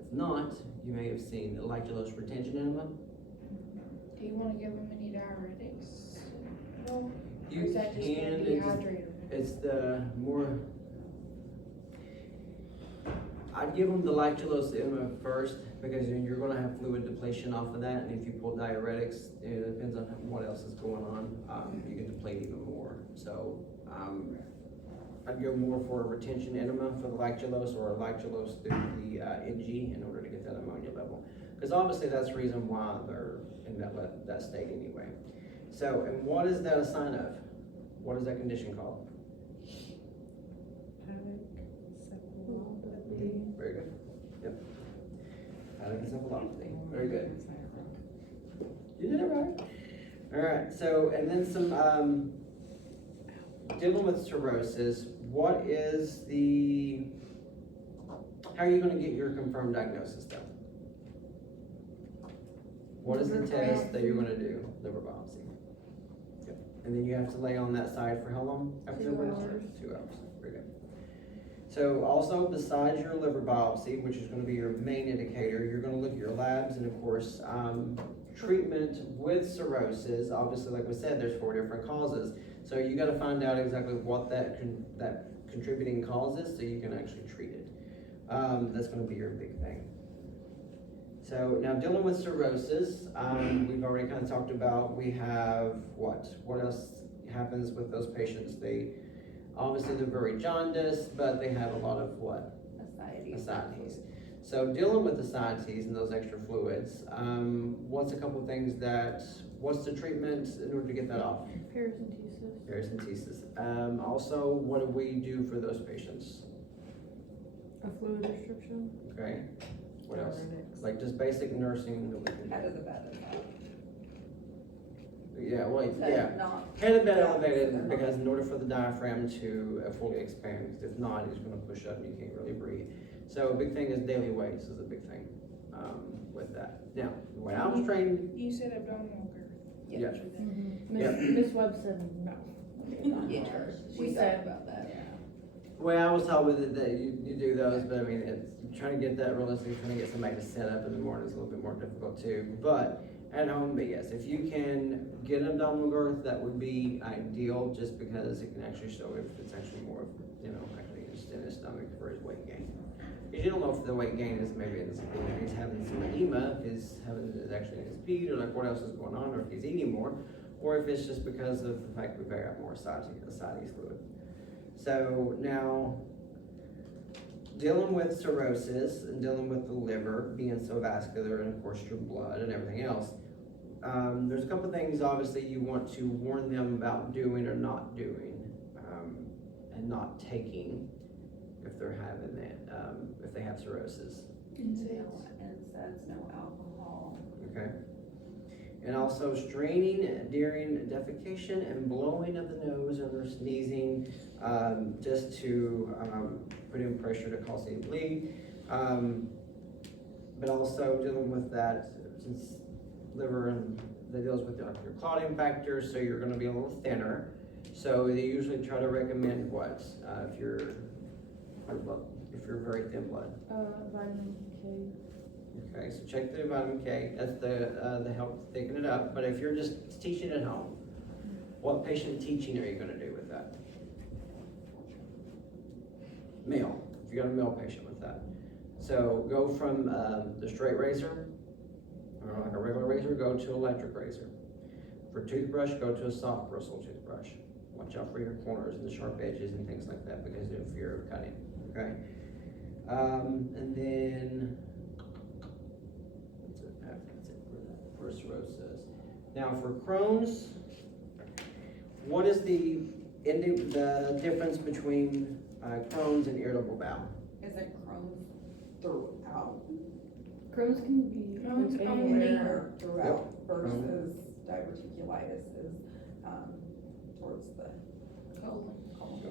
If not, you may have seen a lactulose retention enema. Do you wanna give them any diuretics? No? You Or is that just can, gonna it's- dehydrate them? It's the more, I'd give them the lactulose enema first, because then you're gonna have fluid depletion off of that, and if you pull diuretics, it depends on what else is going on, you can deplete even more. So, I'd go more for a retention enema for the lactulose, or a lactulose through the NG in order to get that ammonia level. Because obviously that's the reason why they're in that state anyway. So, and what is that a sign of? What is that condition called? encephalopathy. Very good. Yep. Hepatic encephalopathy. Very good. You did it right. All right. So, and then some dealing with cirrhosis. What is the? How are you going to get your confirmed diagnosis done? What is the Liver test that you're biopsy. going to do? Liver biopsy. Yep. And then you have to lay on that side for how long? After 2 the liver? hours. 2 hours. Very good. So also besides your liver biopsy, which is going to be your main indicator, you're going to look at your labs and of course treatment with cirrhosis. Obviously, like we said, there's 4 different causes. So you got to find out exactly what that contributing cause is so you can actually treat it. That's going to be your big thing. So now dealing with cirrhosis, we've already kind of talked about, we have what else happens with those patients? Obviously they're very jaundiced, but they have a lot of what? Ascites. So dealing with ascites and those extra fluids, what's the treatment in order to get that off? Paracentesis. Paracentesis. Also, what do we do for those patients? A fluid restriction. Okay, what else? Like just basic nursing that we can Head do. of the bed is up. Yeah, well, So yeah. not- Head of bed Yeah, elevated so they're because in order for the diaphragm to fully expand, because if not, it's gonna push up and you can't really breathe. So a big thing is daily weights is a big thing, with that. Now, when I was trained, You said abdominal girth. Yeah. Miss Webb said no. Yeah, She we said, talked about that. well, I was taught with it that you do those, but I mean, it's trying to get that realistic, trying to get somebody to set up in the morning is a little bit more difficult too. But at home, but yes, if you can get an abdominal girth, that would be ideal, just because it can actually show if it's actually more of, actually just in his stomach for his weight gain. Because you don't know if the weight gain is maybe he's having some edema, if he's having it actually in his feet, or like what else is going on, or if he's eating more, or if it's just because of the fact we got more ascites fluid. So now, dealing with cirrhosis and dealing with the liver being so vascular, and of course your blood and everything else, there's a couple things obviously you want to warn them about doing or not doing, and not taking if they're having that, if they have cirrhosis. NSAIDs, no alcohol. Okay. And also straining during defecation and blowing of the nose or sneezing, just to put in pressure to cause any bleed. But also dealing with that, since liver and that deals with your clotting factors, so you're going to be a little thinner. So they usually try to recommend what if you're very thin blood. Vitamin K. Okay, so check the vitamin K, that's the help thicken it up, but if you're just teaching at home, what patient teaching are you gonna do with that? Male, if you got a male patient with that. So go from the straight razor, or like a regular razor, go to electric razor. For toothbrush, go to a soft bristle toothbrush. Watch out for your corners and the sharp edges and things like that because of fear of cutting, okay? And then, that's it for cirrhosis. Now for Crohn's, what is the difference between Crohn's and irritable bowel? Is it Crohn's throughout? Crohn's can be Crohn's like only. anywhere. Throughout versus diverticulitis is, towards the colon.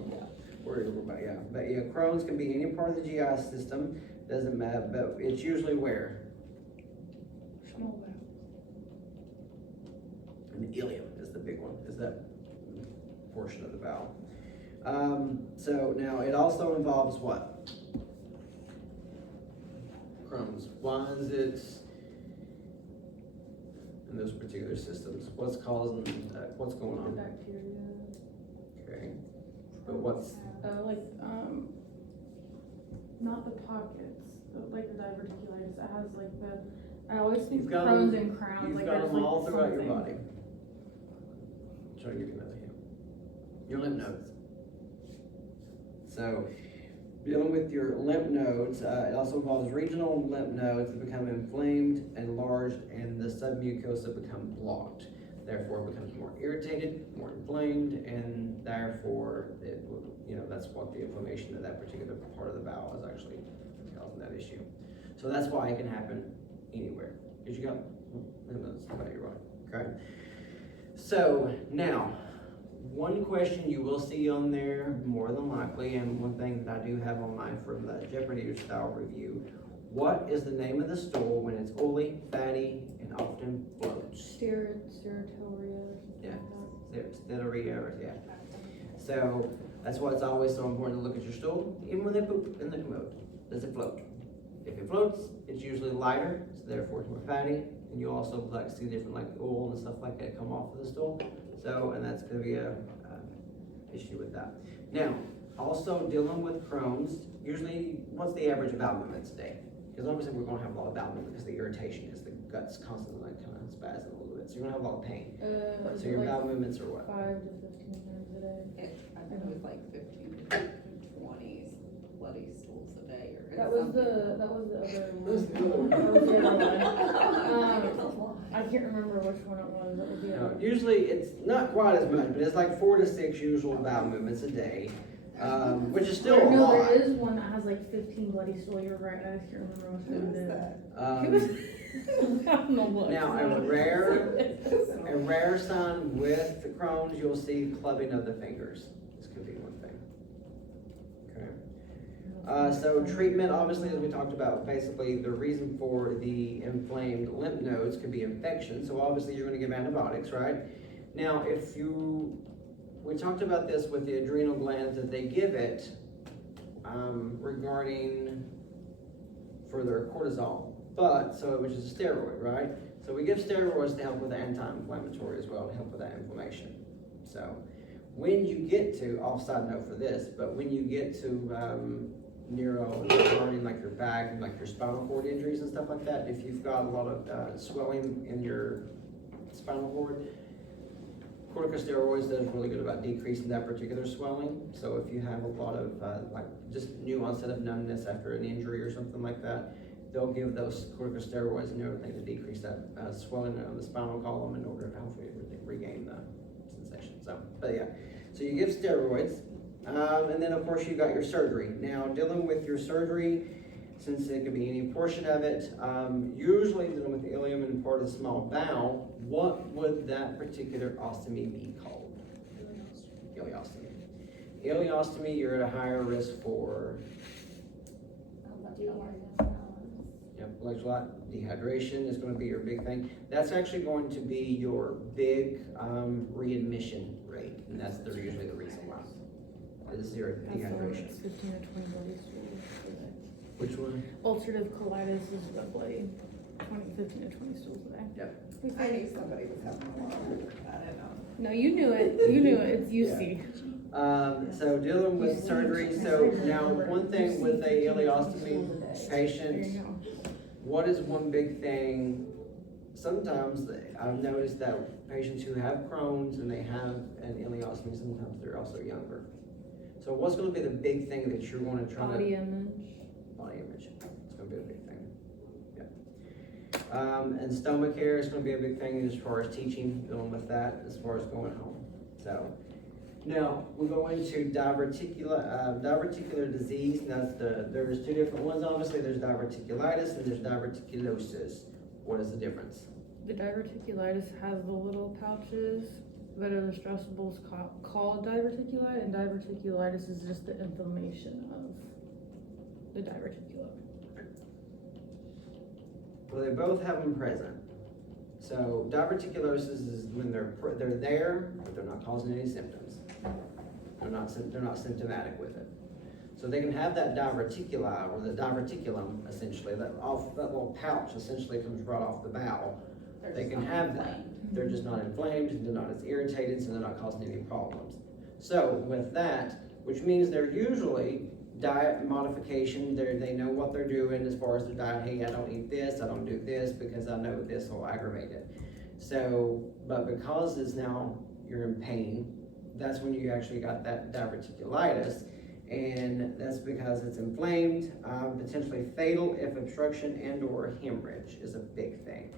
Yeah. Or irritable bowel, yeah. But yeah, Crohn's can be any part of the GI system, doesn't matter, but it's usually where? Small bowel. And the ileum is the big one, is that portion of the bowel. So now it also involves what? Crohn's. Why is it in those particular systems? What's causing, what's going The on? bacteria. Okay, but what's, Not the pockets, but like the diverticulitis, it has like I always think You've got Crohn's them- and Crohn's, you've like got there's them like all throughout your something. body. Try to give you another hint. Your lymph nodes. So, dealing with your lymph nodes, it also involves regional lymph nodes that become inflamed, enlarged, and the submucosa become blocked. Therefore, it becomes more irritated, more inflamed, and therefore, it will, that's what the inflammation of that particular part of the bowel is actually causing that issue. So that's why it can happen anywhere, because you got lymph nodes about your body, okay? So now, one question you will see on there more than likely, and one thing that I do have on mine from the Jeopardy style review, what is the name of the stool when it's oily, fatty, and often floats? Sterotoria or something Yeah. like that. Sterotoria, yeah. So that's why it's always so important to look at your stool, even when they poop in the commode. Does it float? If it floats, it's usually lighter, so therefore it's more fatty, and you also like see different like oil and stuff like that come off of the stool. So, and that's gonna be a issue with that. Now, also dealing with Crohn's, usually what's the average bowel movements a day? Because obviously we're gonna have a lot of bowel movement because the irritation is the gut's constantly like kind of spazzing a little bit, so you're gonna have a lot of pain. So your bowel movements are what? 5 to 15 times a day. I think it was like 15 to 20 bloody stools a day or That was something. the other That's the other one. one. That was the other one. I can't remember which one it was. That was the other one. Usually it's not quite as much, but it's like 4 to 6 usual bowel movements a day, which is still a No, lot. there is one that has like 15 bloody stool. You're right. I just can't remember which Who one is it is. that? I don't know what. Now, a rare sign with the Crohn's, you'll see clubbing of the fingers. This could be one thing. Okay. So treatment, obviously, as we talked about, basically the reason for the inflamed lymph nodes could be infection. So obviously you're gonna give antibiotics, right? Now, we talked about this with the adrenal glands that they give it, regarding for their cortisol, which is a steroid, right? So we give steroids to help with the anti-inflammatory as well, to help with that inflammation. So when you get to, off-side note for this, but when you get to neuro, regarding like your back and like your spinal cord injuries and stuff like that, if you've got a lot of swelling in your spinal cord, corticosteroids does really good about decreasing that particular swelling. So if you have a lot of like just new onset of numbness after an injury or something like that, they'll give those corticosteroids and everything to decrease that swelling on the spinal column in order to hopefully regain the sensation. So, but yeah, so you give steroids, and then of course you got your surgery. Now dealing with your surgery, since it could be any portion of it, usually dealing with the ileum and part of the small bowel, what would that particular ostomy be called? Ileostomy. Ileostomy, you're at a higher risk for electrolyte dehydration is going to be your big thing. That's actually going to be your big readmission rate, and that's usually the reason why. Is your dehydration. 15 to 20 bloody stools. Which one? Ulcerative colitis is the bloody 15 to 20 stools a day. Yep. I knew somebody was having a lot. I don't know. No, you knew it. You knew it. It's UC. So dealing with surgery, so now one thing with a ileostomy patient, There you go. what is one big thing? Sometimes I've noticed that patients who have Crohn's and they have an ileostomy, sometimes they're also younger. So what's gonna be the big thing that you're gonna try Body to? image. Body image, it's gonna be a big thing, yeah. And stomach care is gonna be a big thing as far as teaching, dealing with that, as far as going home, so. Now, we go into diverticular disease. There's two different ones, obviously. There's diverticulitis and there's diverticulosis. What is the difference? The diverticulitis has the little pouches that are the stressables called diverticuli, and diverticulitis is just the inflammation of the diverticulum. Well, they both have them present. So diverticulosis is when they're there, but they're not causing any symptoms. They're not symptomatic with it. So they can have that diverticuli or the diverticulum, essentially, that little pouch essentially comes right off the bowel. They can have that. They're just not inflamed, they're not as irritated, so they're not causing any problems. So with that, which means they're usually diet modification, they know what they're doing as far as their diet. Hey, I don't eat this, I don't do this because I know this will aggravate it. So, but because it's now you're in pain, that's when you actually got that diverticulitis, and that's because it's inflamed, potentially fatal if obstruction and or hemorrhage is a big thing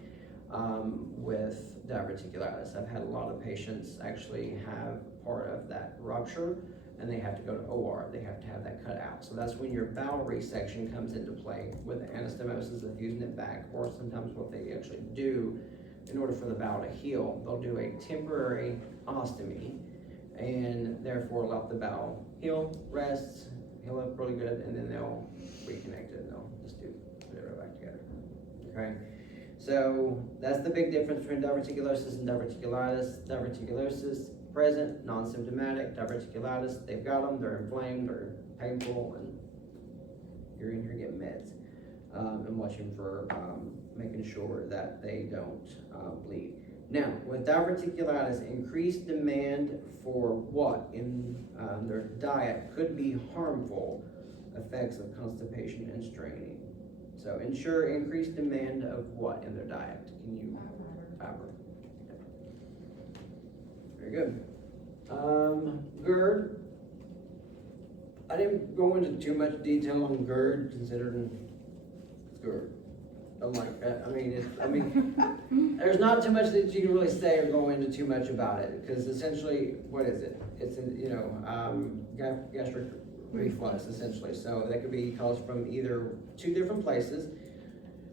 with diverticulitis. I've had a lot of patients actually have part of that rupture, and they have to go to OR, they have to have that cut out. So that's when your bowel resection comes into play with the anastomosis of fusing it back, or sometimes what they actually do in order for the bowel to heal, they'll do a temporary ostomy and therefore allow the bowel heal, rest, heal up really good, and then they'll reconnect it and they'll just put it right back together. Okay, so that's the big difference between diverticulosis and diverticulitis. Diverticulosis, present, non-symptomatic. Diverticulitis, they've got them, they're inflamed, they're painful, and you're in here getting meds. And watching for making sure that they don't bleed. Now, with diverticulitis, increased demand for what in their diet could be harmful effects of constipation and straining. So ensure increased demand of what in their diet? Can you? Fiber. Very good. GERD. I didn't go into too much detail on GERD, considering it's GERD. I'm like, there's not too much that you can really say or go into too much about it, because essentially, what is it? It's gastric reflux, essentially. So that could be caused from either two different places.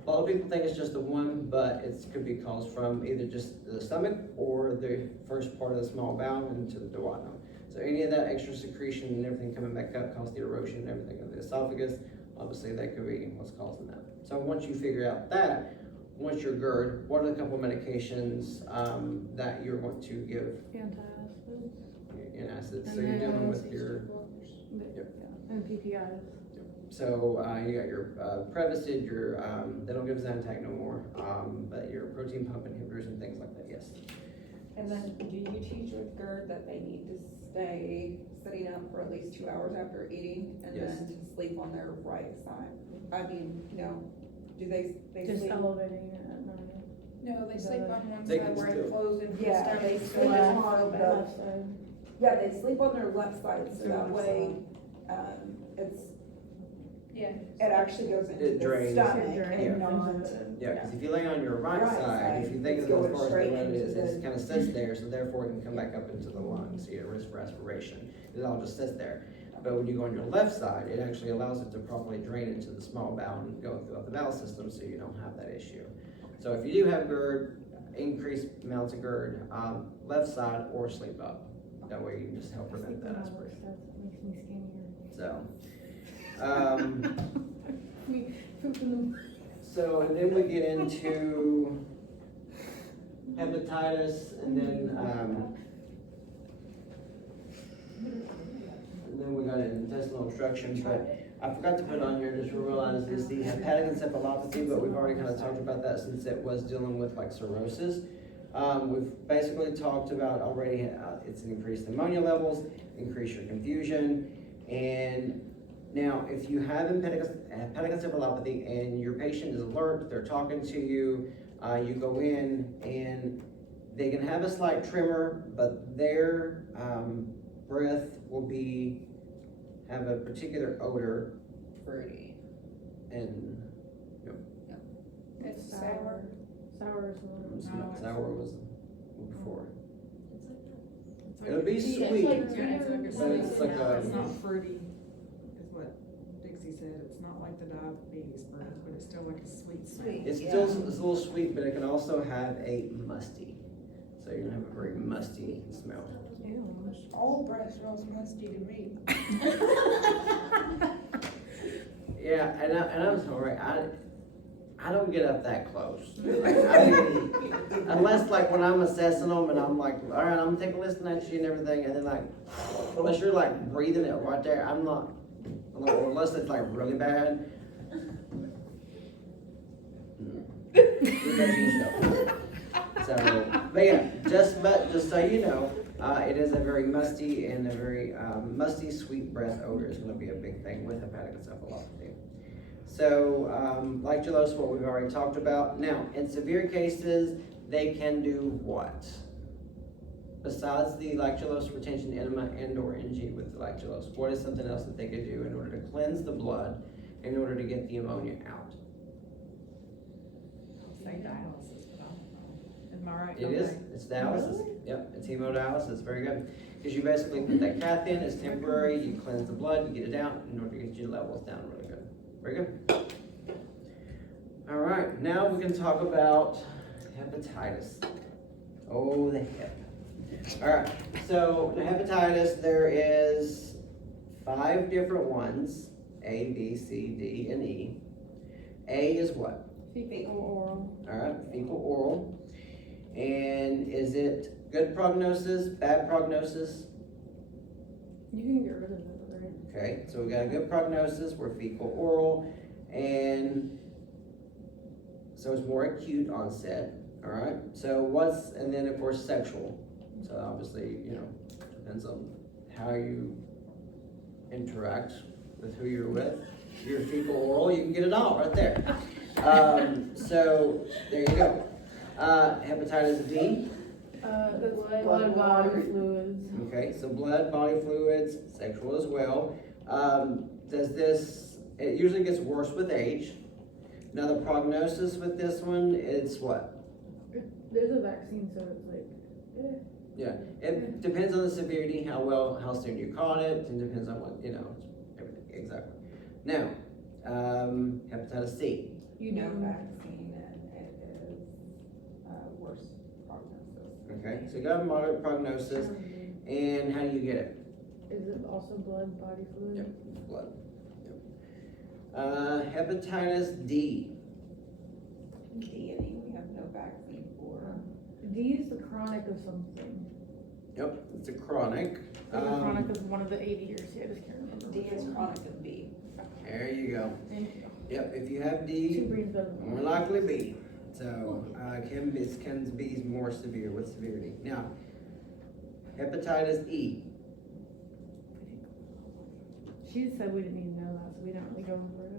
A lot of people think it's just the one, but it could be caused from either just the stomach or the first part of the small bowel into the duodenum. So any of that extra secretion and everything coming back up causes the erosion and everything of the esophagus. Obviously, that could be what's causing that. So once you figure out that, once you're GERD, what are the couple of medications that you're going to give? Antacids. Antacids. So you're dealing with your. Yep. And PPIs. So you got your Prevacid, your they don't give Zantac no more, but your protein pump inhibitors and things like that. Yes. And then, do you teach with GERD that they need to stay sitting up for at least 2 hours after eating, and Yes. then to sleep on their right side? I mean, do they Just sleep? elevating it at night. No, they sleep on one They side can where still- it closes and Yeah, stuff. they sleep Left, on the, left side. yeah, they sleep on their left side, so Their that left way, Yeah. it actually goes It into the drains. stomach It drains and not. into the- Yeah, because if you lay on your right Right side, side, if you think it's of it as going far as the straight road into is, the- it kind of sits there, so therefore it can come back up into the lungs, so you get risk for aspiration. It all just sits there. But when you go on your left side, it actually allows it to properly drain into the small bowel and go throughout the bowel system, so you don't have that issue. So if you do have GERD, increased amounts of GERD, left side or sleep up. That way you can just help prevent that aspiration. That makes me skinnier. So, Me pooping. and then we get into hepatitis, and then we got an intestinal obstruction, but I forgot to put on here, just realize is the hepatic encephalopathy, but we've already kind of talked about that since it was dealing with like cirrhosis. We've basically talked about already, it's an increased ammonia levels, increase your confusion, and now if you have hepatic encephalopathy and your patient is alert, they're talking to you, you go in and they can have a slight tremor, but their breath will have a particular odor Fruity. and It's sour. Sour is the one. sour was before. It's It'll be it's sweet, like but bitter. it's like a. It's not fruity, is what Dixie said. It's not like the diabetes breath, but it's still like a sweet smell. Sweet. It's Yeah. still, it's a little sweet, but it can also have a musty. So you're gonna have a very musty smell. Ew. All breath smells musty to me. Yeah, and I'm sorry, I don't get up that close. I mean, unless like when I'm assessing them and I'm like, all right, I'm gonna take a listen at you and everything, and then like, unless you're like breathing it right there, I'm not, or unless it's like really bad. So, but yeah, just so you know, it is a very musty and a very musty sweet breath odor is going to be a big thing with hepatic encephalopathy. So, lactulose, what we've already talked about. Now, in severe cases, they can do what? Besides the lactulose retention enema and/or NG with the lactulose, what is something else that they could do in order to cleanse the blood, in order to get the ammonia out? Say dialysis, but I don't know. Am I right? It is, Okay. it's dialysis. Yep, it's hemodialysis, very good. Because you basically put that cath in, it's temporary, you cleanse the blood, you get it out in order to get your levels down really good. Very good. All right, now we can talk about hepatitis. Oh, the hip. All right, so in hepatitis, there is 5 different ones, A, B, C, D, and E. A is what? Fecal oral. All right, fecal oral. And is it good prognosis, bad prognosis? You can get rid of it, right? Okay, so we got a good prognosis, we're fecal oral, and so it's more acute onset, all right? So and then of course sexual. So obviously, depends on how you interact with who you're with. If you're fecal oral, you can get it all right there. So there you go. Hepatitis D. Blood, body fluids. Okay, so blood, body fluids, sexual as well. It usually gets worse with age. Now the prognosis with this one, it's what? There's a vaccine, so it's like, Yeah, it depends on the severity, how soon you caught it, and depends on what, everything, exactly. Now, hepatitis C. No vaccine, and it is, worse prognosis. Okay, so you got a moderate prognosis, and how do you get it? Is it also blood, body fluid? Yep, blood. Yep. Hepatitis D. D and E, we have no vaccine for. D is the chronic of something. Yep, it's a chronic. The chronic of one of the 80 years. Yeah, I just can't remember. D is chronic of B. There you go. Thank you. Yep, if you have Two D, brains better than more one. likely B. So, can be more severe with severity. Now, hepatitis E. She said we didn't need to know that, so we didn't really go over it.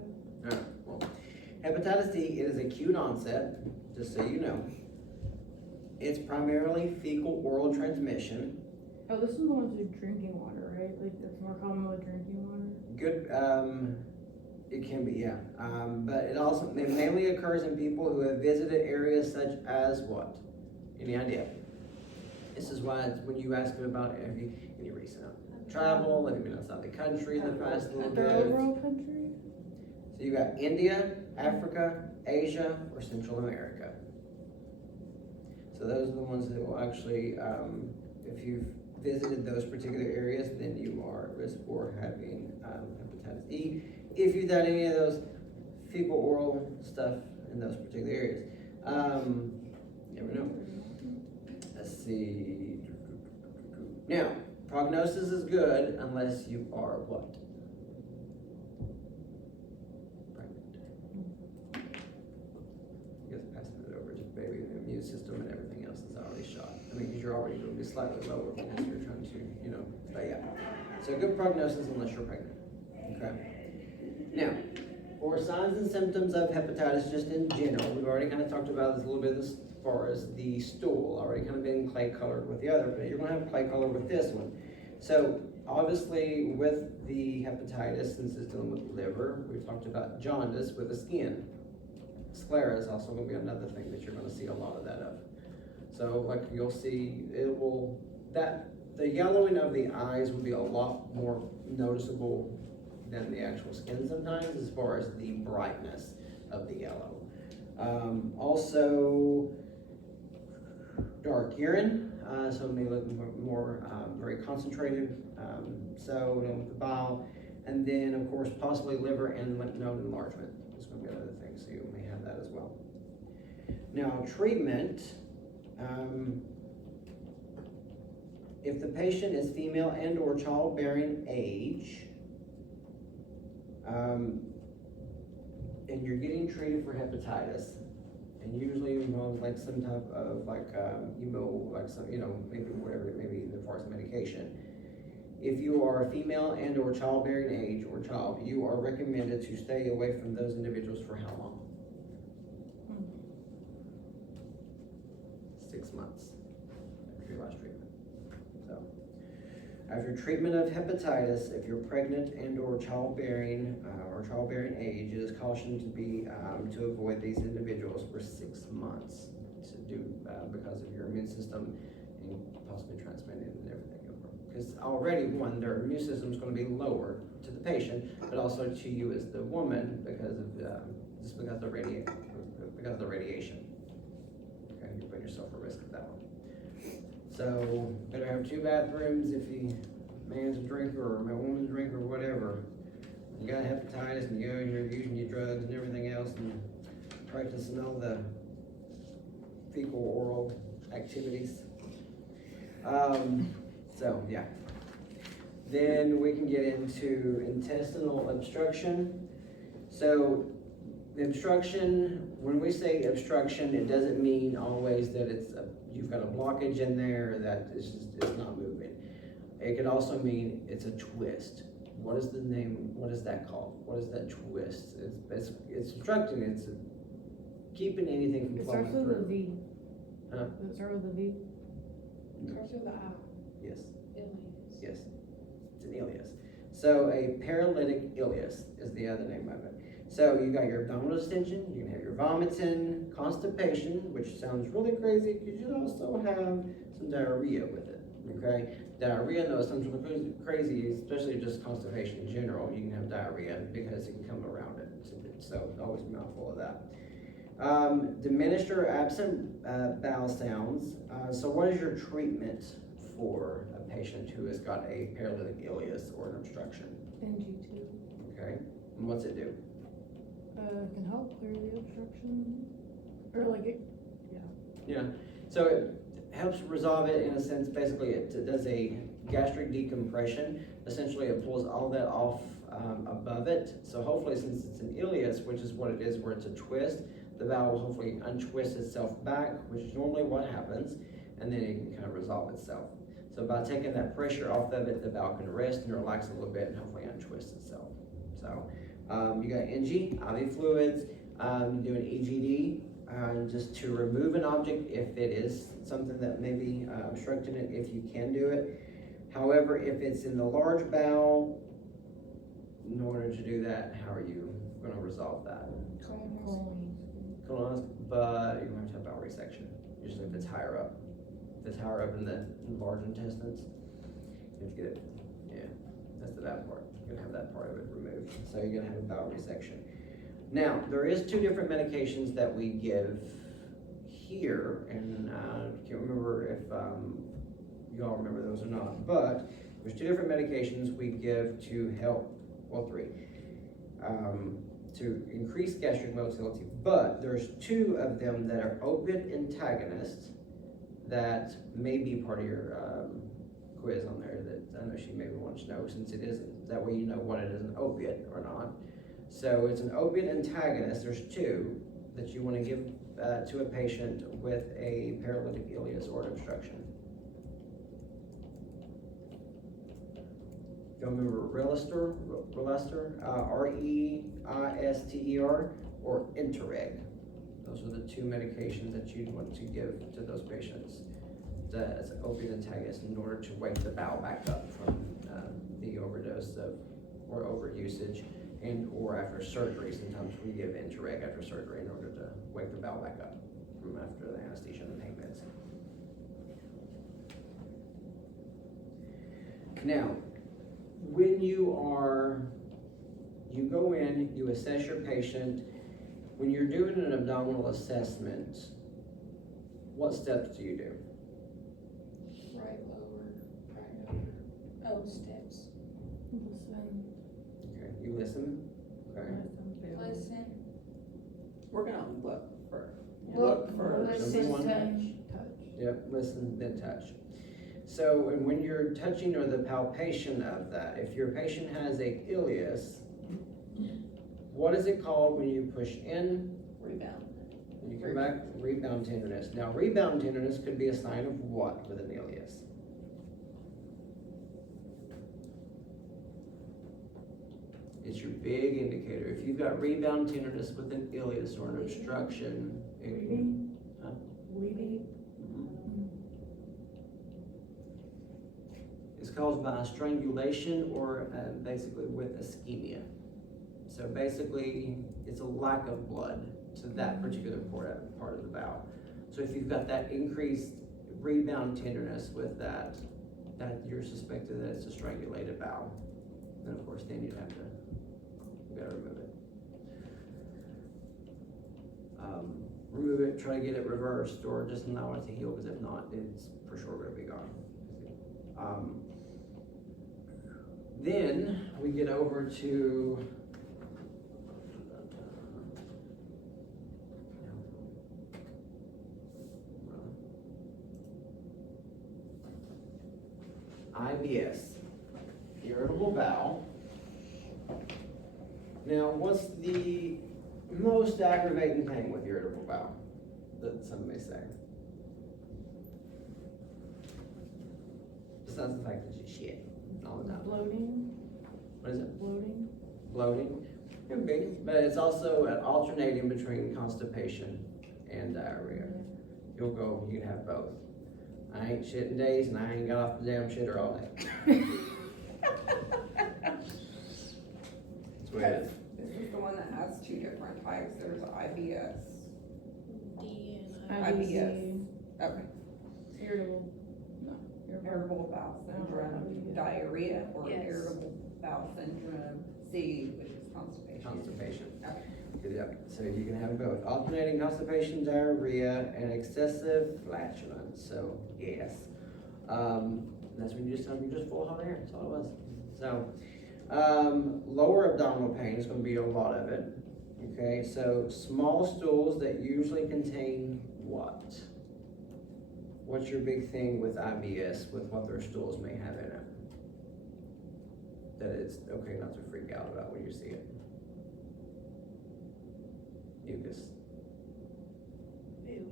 Alright, well, hepatitis D, it is acute onset, just so you know. It's primarily fecal oral transmission. Oh, this is the one through drinking water, right? Like, it's more common with drinking water? Good, it can be, yeah. But it mainly occurs in people who have visited areas such as what? Any idea? This is why when you ask me about any recent travel, have you been outside the country in the past little Their bit? overall country? So you got India, Africa, Asia, or Central America. So those are the ones that will actually, if you've visited those particular areas, then you are at risk for having hepatitis E. If you've done any of those fecal oral stuff in those particular areas. Never know. Let's see. Now, prognosis is good unless you are what? Passing it over to the baby, the immune system and everything else is already shot. I mean, because you're already going to be slightly lower because you're trying to, but yeah. So good prognosis unless you're pregnant. Okay. Now, for signs and symptoms of hepatitis, just in general, we've already kind of talked about this a little bit as far as the stool, already kind of been clay colored with the other, but you're going to have clay color with this one. So obviously with the hepatitis, since it's dealing with the liver, we've talked about jaundice with the skin. Sclera is also going to be another thing that you're going to see a lot of that of. So like you'll see, the yellowing of the eyes will be a lot more noticeable than the actual skin sometimes as far as the brightness of the yellow. Also, dark urine, so it may look more very concentrated, with the bile, and then of course possibly liver and lymph node enlargement is going to be another thing, so you may have that as well. Now treatment, if the patient is female and or childbearing age, and you're getting treated for hepatitis, and usually involves like some type of maybe whatever it may be as far as medication. If you are a female and or childbearing age or child, you are recommended to stay away from those individuals for how long? 6 months after your last treatment. So, after treatment of hepatitis, if you're pregnant and or childbearing age, it is cautioned to be to avoid these individuals for 6 months because of your immune system and possibly transmitting and everything over. Because already, one, their immune system is going to be lower to the patient, but also to you as the woman because of just because of the radiation. Okay, you're putting yourself at risk of that one. So better have 2 bathrooms if you man's a drinker or a woman's a drinker or whatever. You got hepatitis and you're using your drugs and everything else and practicing all the fecal oral activities. So yeah. Then we can get into intestinal obstruction. So the obstruction, when we say obstruction, it doesn't mean always that you've got a blockage in there that it's not moving. It could also mean it's a twist. What is the name? What is that called? What is that twist? It's obstructing. It's keeping anything from It flowing starts with a through. V. Huh? Does it start with a V? Starts with the I. Yes. Ileus. Yes. It's an ileus. So a paralytic ileus is the other name of it. So you got your abdominal distension, you can have your vomiting, constipation, which sounds really crazy because you also have some diarrhea with it, okay? Diarrhea, though, sounds really crazy, especially just constipation in general. You can have diarrhea because it can come around it. So always be mindful of that. Diminished or absent bowel sounds. So what is your treatment for a patient who has got a paralytic ileus or an obstruction? NG2. Okay, and what's it do? Can help clear the obstruction. Or like it, Yeah, so it helps resolve it in a sense. Basically, it does a gastric decompression. Essentially, it pulls all that off above it. So hopefully, since it's an ileus, which is what it is, where it's a twist, the bowel will hopefully untwist itself back, which is normally what happens, and then it can kind of resolve itself. So by taking that pressure off of it, the bowel can rest and relax a little bit and hopefully untwist itself. So you got NG, IV fluids, you do an EGD, just to remove an object if it is something that may be obstructing it, if you can do it. However, if it's in the large bowel, in order to do that, how are you going to resolve that? Colonoscopy, but you're going to have bowel resection, usually if it's higher up. If it's higher up in the large intestines, you have to get it, yeah, that's the bad part. You're gonna have that part of it removed. So you're gonna have a bowel resection. Now, there is 2 different medications that we give here, and I can't remember if y'all remember those or not, but there's 2 different medications we give to help, well, 3, to increase gastric motility, but there's 2 of them that are opiate antagonists that may be part of your quiz on there that I know she maybe wants to know, since it isn't. That way you know what it is, an opiate or not. So it's an opiate antagonist. There's 2 that you want to give to a patient with a paralytic ileus or an obstruction. Y'all remember Relister, R-E-I-S-T-E-R, or Interreg. Those are the 2 medications that you'd want to give to those patients as an opiate antagonist in order to wake the bowel back up from the overdose of or overusage, and or after surgery. Sometimes we give Interreg after surgery in order to wake the bowel back up from after the anesthesia and the pain meds. Now, when you go in, you assess your patient. When you're doing an abdominal assessment, what steps do you do? Right lower, right over. Oh, steps. Listen. Okay, you listen. Okay. Listen. We're gonna look Look first. Listen, Someone- touch. Yep, listen, then touch. So, and when you're touching or the palpation of that, if your patient has a ileus, what is it called when you push in? Rebound. When you come back, rebound tenderness. Now, rebound tenderness could be a sign of what with an ileus? It's your big indicator. If you've got rebound tenderness with an ileus or an obstruction, Bleeding? Huh? Bleeding? it's caused by strangulation or basically with ischemia. So basically, it's a lack of blood to that particular part of the bowel. So if you've got that increased rebound tenderness with that, that you're suspected that it's a strangulated bowel, then of course, then you gotta remove it. Remove it, try to get it reversed, or just allow it to heal, because if not, it's for sure gonna be gone. Then we get over to IBS, irritable bowel. Now, what's the most aggravating thing with irritable bowel that some may say? Besides the fact that you shit all the time. Bloating, What is it? bloating. Bloating? Could be, but it's also alternating between constipation and diarrhea. You can have both. I ain't shitting days and I ain't got off the damn shitter all day. That's what it is. This is the one that has two different types, there's IBS. D and IBS. Okay. Irritable, no. Irritable bowel syndrome, diarrhea, or Yes. irritable bowel syndrome C, which is constipation. Constipation. Okay. Yep, so you can have both, alternating constipation, diarrhea, and excessive flatulence, so yes. That's when you just tell them you're just full of hot air, that's all it was. So, lower abdominal pain is gonna be a lot of it. Okay, so small stools that usually contain what? What's your big thing with IBS, with what their stools may have in it? That it's okay not to freak out about when you see it. Mucus. Ew.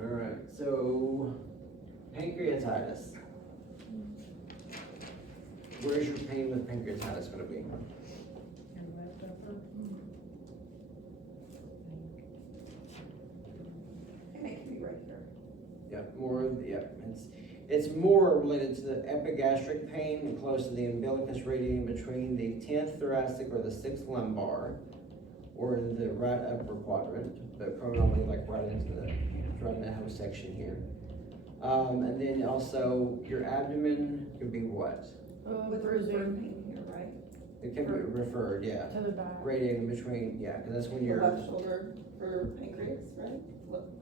Alright, so pancreatitis. Where's your pain with pancreatitis gonna be? And it can be right here. It's more related to the epigastric pain and close to the umbilicus radiating between the 10th thoracic or the 6th lumbar, or in the right upper quadrant, but predominantly like right in the whole section here. And then also your abdomen could be what? With Bruising referred pain here, right? It can be referred, yeah. to the back. Radiating between, yeah, because that's when The you're, left shoulder for pancreas, right?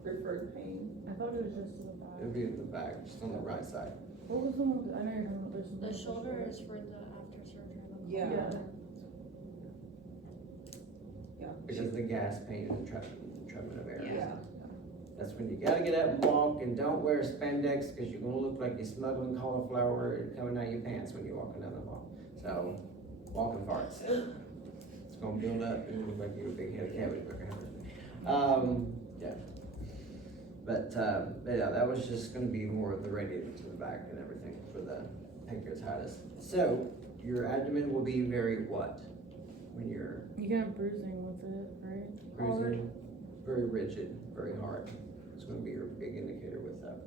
Referred pain. I thought it was just to the back. it'd be at the back, just on the right side. What was the one, I know you're talking about, there's something. The with shoulder is for the after surgery. Yeah. Yeah. Because of the gas pain and entrapment of air. Yeah. That's when you gotta get up and walk, and don't wear spandex, cause you're gonna look like you're smuggling cauliflower and coming out of your pants when you're walking down the hall. So, walking farts. It's gonna build up and look like you have a big head of cabbage burger. Yeah. But yeah, that was just gonna be more of the radiating to the back and everything for the pancreatitis. So, your abdomen will be very what? When you're You can have bruising with it, right? bruising, very rigid, very hard. It's gonna be your big indicator with that.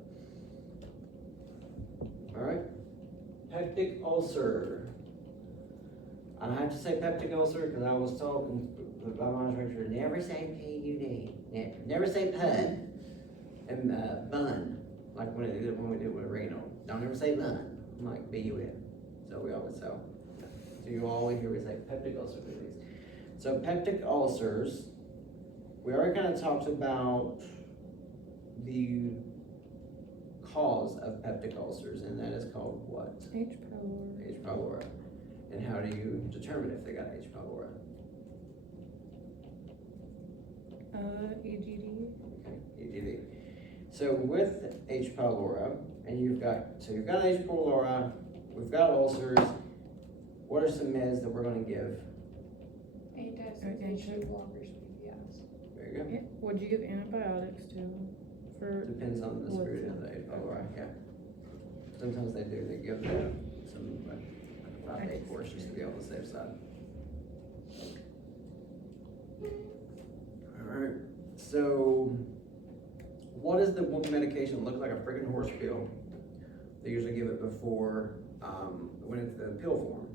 All right, peptic ulcer. I have to say peptic ulcer because I was told by my instructor, never say PUD, never say PUD, and bun, like when we did with renal. Don't ever say bun, I'm like BUN. So we always so you always hear me say peptic ulcer disease. So peptic ulcers, we already kind of talked about the cause of peptic ulcers, and that is called what? H. pylori. H. pylori. And how do you determine if they got H. pylori? EGD. Okay, EGD. So with H. pylori, and you've got H. pylori, we've got ulcers, what are some meds that we're gonna give? Anti-association blockers, PPIs. There you go. Yeah, would you give antibiotics too? For, Depends on the severity of the H. pylori, yeah. Sometimes they do, they give them some, like 5 to 8 course just to be on the safe side. Alright, so what does the one medication look like? A friggin' horse pill. They usually give it before, when it's the pill form.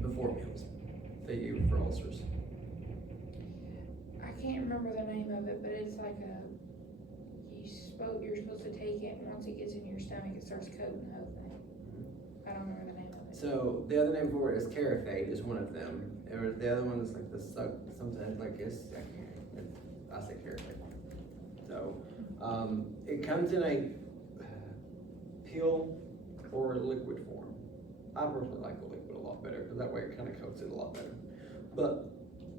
Before pills, they use for ulcers. I can't remember the name of it, but it's like you're supposed to take it, and once it gets in your stomach, it starts coating the whole thing. I don't remember the name of it. So the other name for it is Carafate is one of them, or the other one is like the something like I say Carafate. So, it comes in a pill or liquid form. I personally like the liquid a lot better, because that way it kind of coats it a lot better. But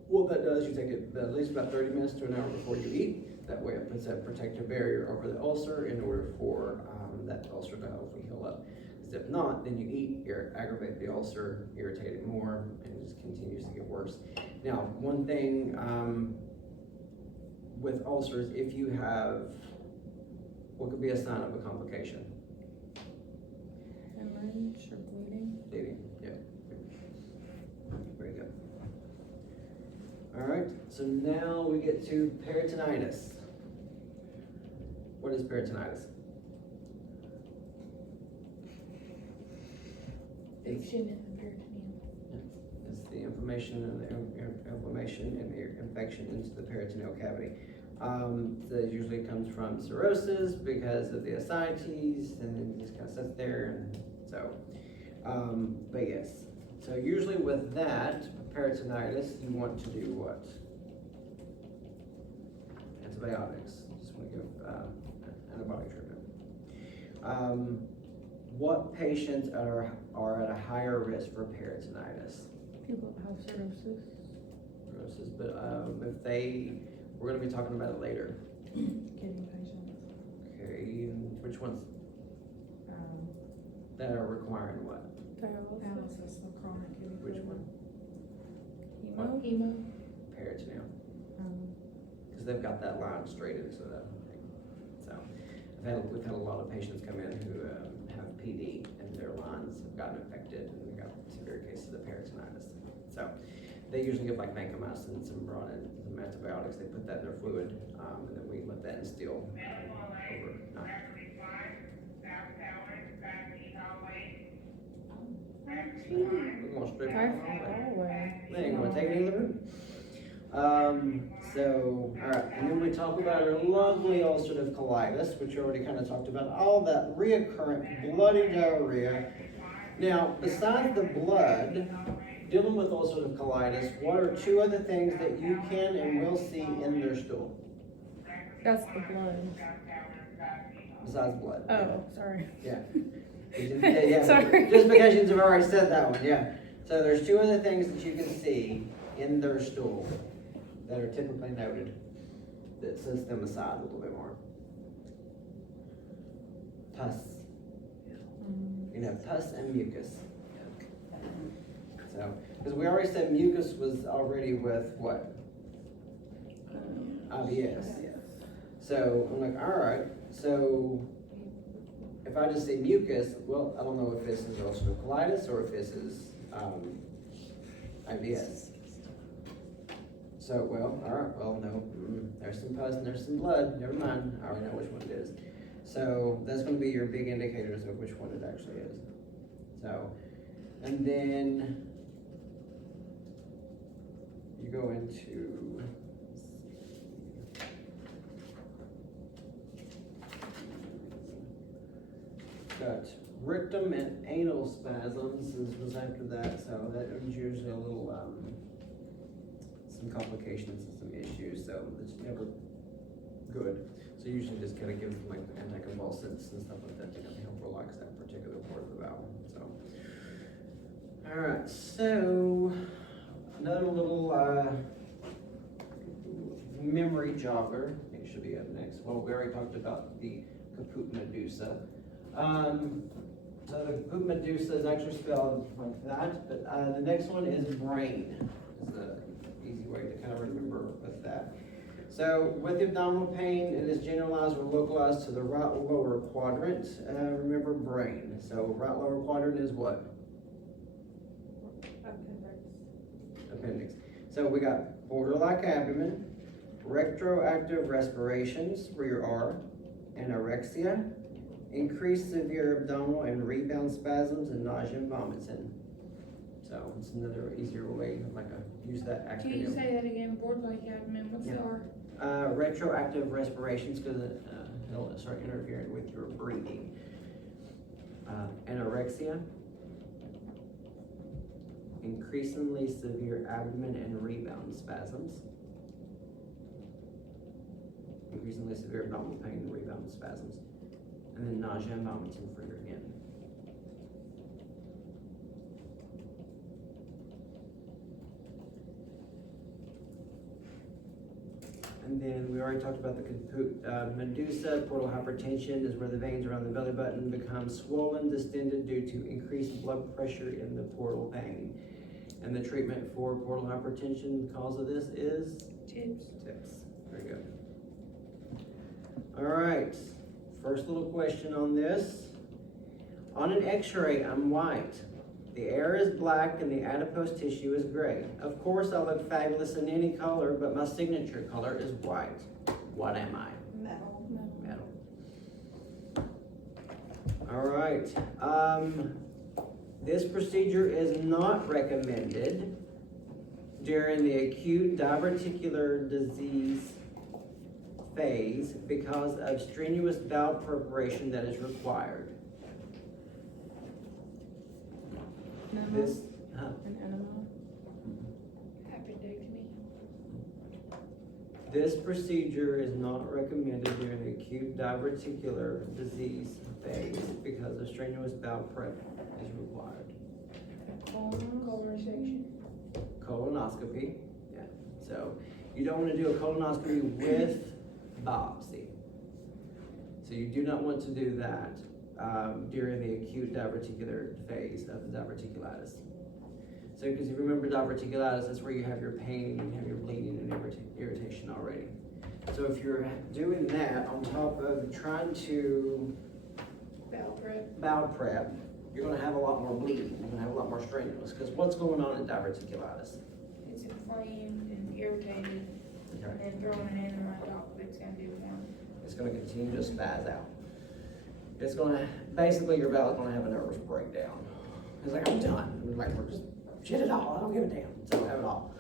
what that does, you take it at least about 30 minutes to an hour before you eat. That way it puts that protective barrier over the ulcer in order for that ulcer to hopefully heal up. Because if not, then you eat, aggravate the ulcer, irritate it more, and it just continues to get worse. Now, one thing with ulcers, if you have, what could be a sign of a complication? Hemorrhage or bleeding? Bleeding, yeah. Very good. All right, so now we get to peritonitis. What is peritonitis? Infection in the peritoneum. It's the inflammation and the inflammation and the infection into the peritoneal cavity. That usually comes from cirrhosis because of the ascites, and then it just kind of sits there, and so, but yes. So usually with that, peritonitis, you want to do what? Antibiotics. Just want to give antibiotic treatment. What patients are at a higher risk for peritonitis? People that have cirrhosis. Cirrhosis, but we're going to be talking about it later. Kidney patients, Okay, and which ones that are requiring what? dialysis with chronic kidney Which failure. one? Hemo. Peritoneal. Because they've got that line straight into the thing. So, we've had a lot of patients come in who have PD, and their lines have gotten infected, and they've got severe cases of peritonitis. So, they usually give like vancomycin, some brought in some antibiotics. They put that in their fluid, and then we let that instill overnight. We're going straight from the hallway. They ain't gonna take it in the room. So, alright, and then we talk about our lovely ulcerative colitis, which you already kind of talked about, all that reoccurrent bloody diarrhea. Now, besides the blood, dealing with ulcerative colitis, what are two other things that you can and will see in their stool? That's the blood. Besides blood. Oh, sorry. Yeah. Yeah. Sorry. Just because you've already said that one, yeah. So there's two other things that you can see in their stool that are typically noted that sets them aside a little bit more. Pus. You know, pus and mucus. So, because we already said mucus was already with what? IBS. So I'm like, all right, so if I just say mucus, well, I don't know if this is ulcerative colitis or if this is IBS. So, well, all right, well, no, there's some pus and there's some blood, never mind, I already know which one it is. So that's gonna be your big indicators of which one it actually is. So, and then you go into, got rectum and anal spasms was after that, so that was usually a little, some complications and some issues, so it's never good. So usually just kind of give them like anticonvulsants and stuff like that to kind of help relax that particular part of the bowel, so. All right, so another little, memory jogger, I think should be up next. Well, we already talked about the caput medusa. So the caput medusa is actually spelled like that, but the next one is brain. It's an easy way to kind of remember with that. So with abdominal pain, it is generalized or localized to the right lower quadrant. Remember brain. So right lower quadrant is what? Appendix. So we got border-like abdomen, retroactive respirations, where you are, anorexia, increased severe abdominal and rebound spasms, and nausea and vomiting. So it's another easier way, like use that Can you acronym. say that again, board like admin, what's the Yeah. R? Retroactive respirations, cause it'll start interfering with your breathing. Anorexia. Increasingly severe abdomen and rebound spasms. Increasingly severe abdominal pain and rebound spasms. And then nausea and vomiting for your again. And then we already talked about the medusa. Portal hypertension is where the veins around the belly button become swollen, distended due to increased blood pressure in the portal vein. And the treatment for portal hypertension, the cause of this is? Tips. Tips. Very good. All right, first little question on this. On an x-ray, I'm white. The air is black and the adipose tissue is gray. Of course, I look fabulous in any color, but my signature color is white. What am I? Metal. Metal. All right, this procedure is not recommended during the acute diverticular disease phase because of strenuous bowel preparation that is required. Enema? This, An enema? Appendectomy. this procedure is not recommended during the acute diverticular disease phase because of strenuous bowel prep is required. Colon resection. Colonoscopy, yeah. So you don't want to do a colonoscopy with biopsy. So you do not want to do that during the acute diverticular phase of the diverticulitis. So, because you remember diverticulitis, that's where you have your pain and you have your bleeding and irritation already. So if you're doing that on top of trying to bowel prep, you're gonna have a lot more bleeding, you're gonna have a lot more strenuous, because what's going on in diverticulitis? It's inflamed and irritated, and then throwing an enema on top of it's gonna do more. It's gonna continue to spaz out. It's gonna, basically your valve's gonna have a nervous breakdown. It's like, I'm done. We're like, we're just, shit it all, I don't give a damn, so have it all.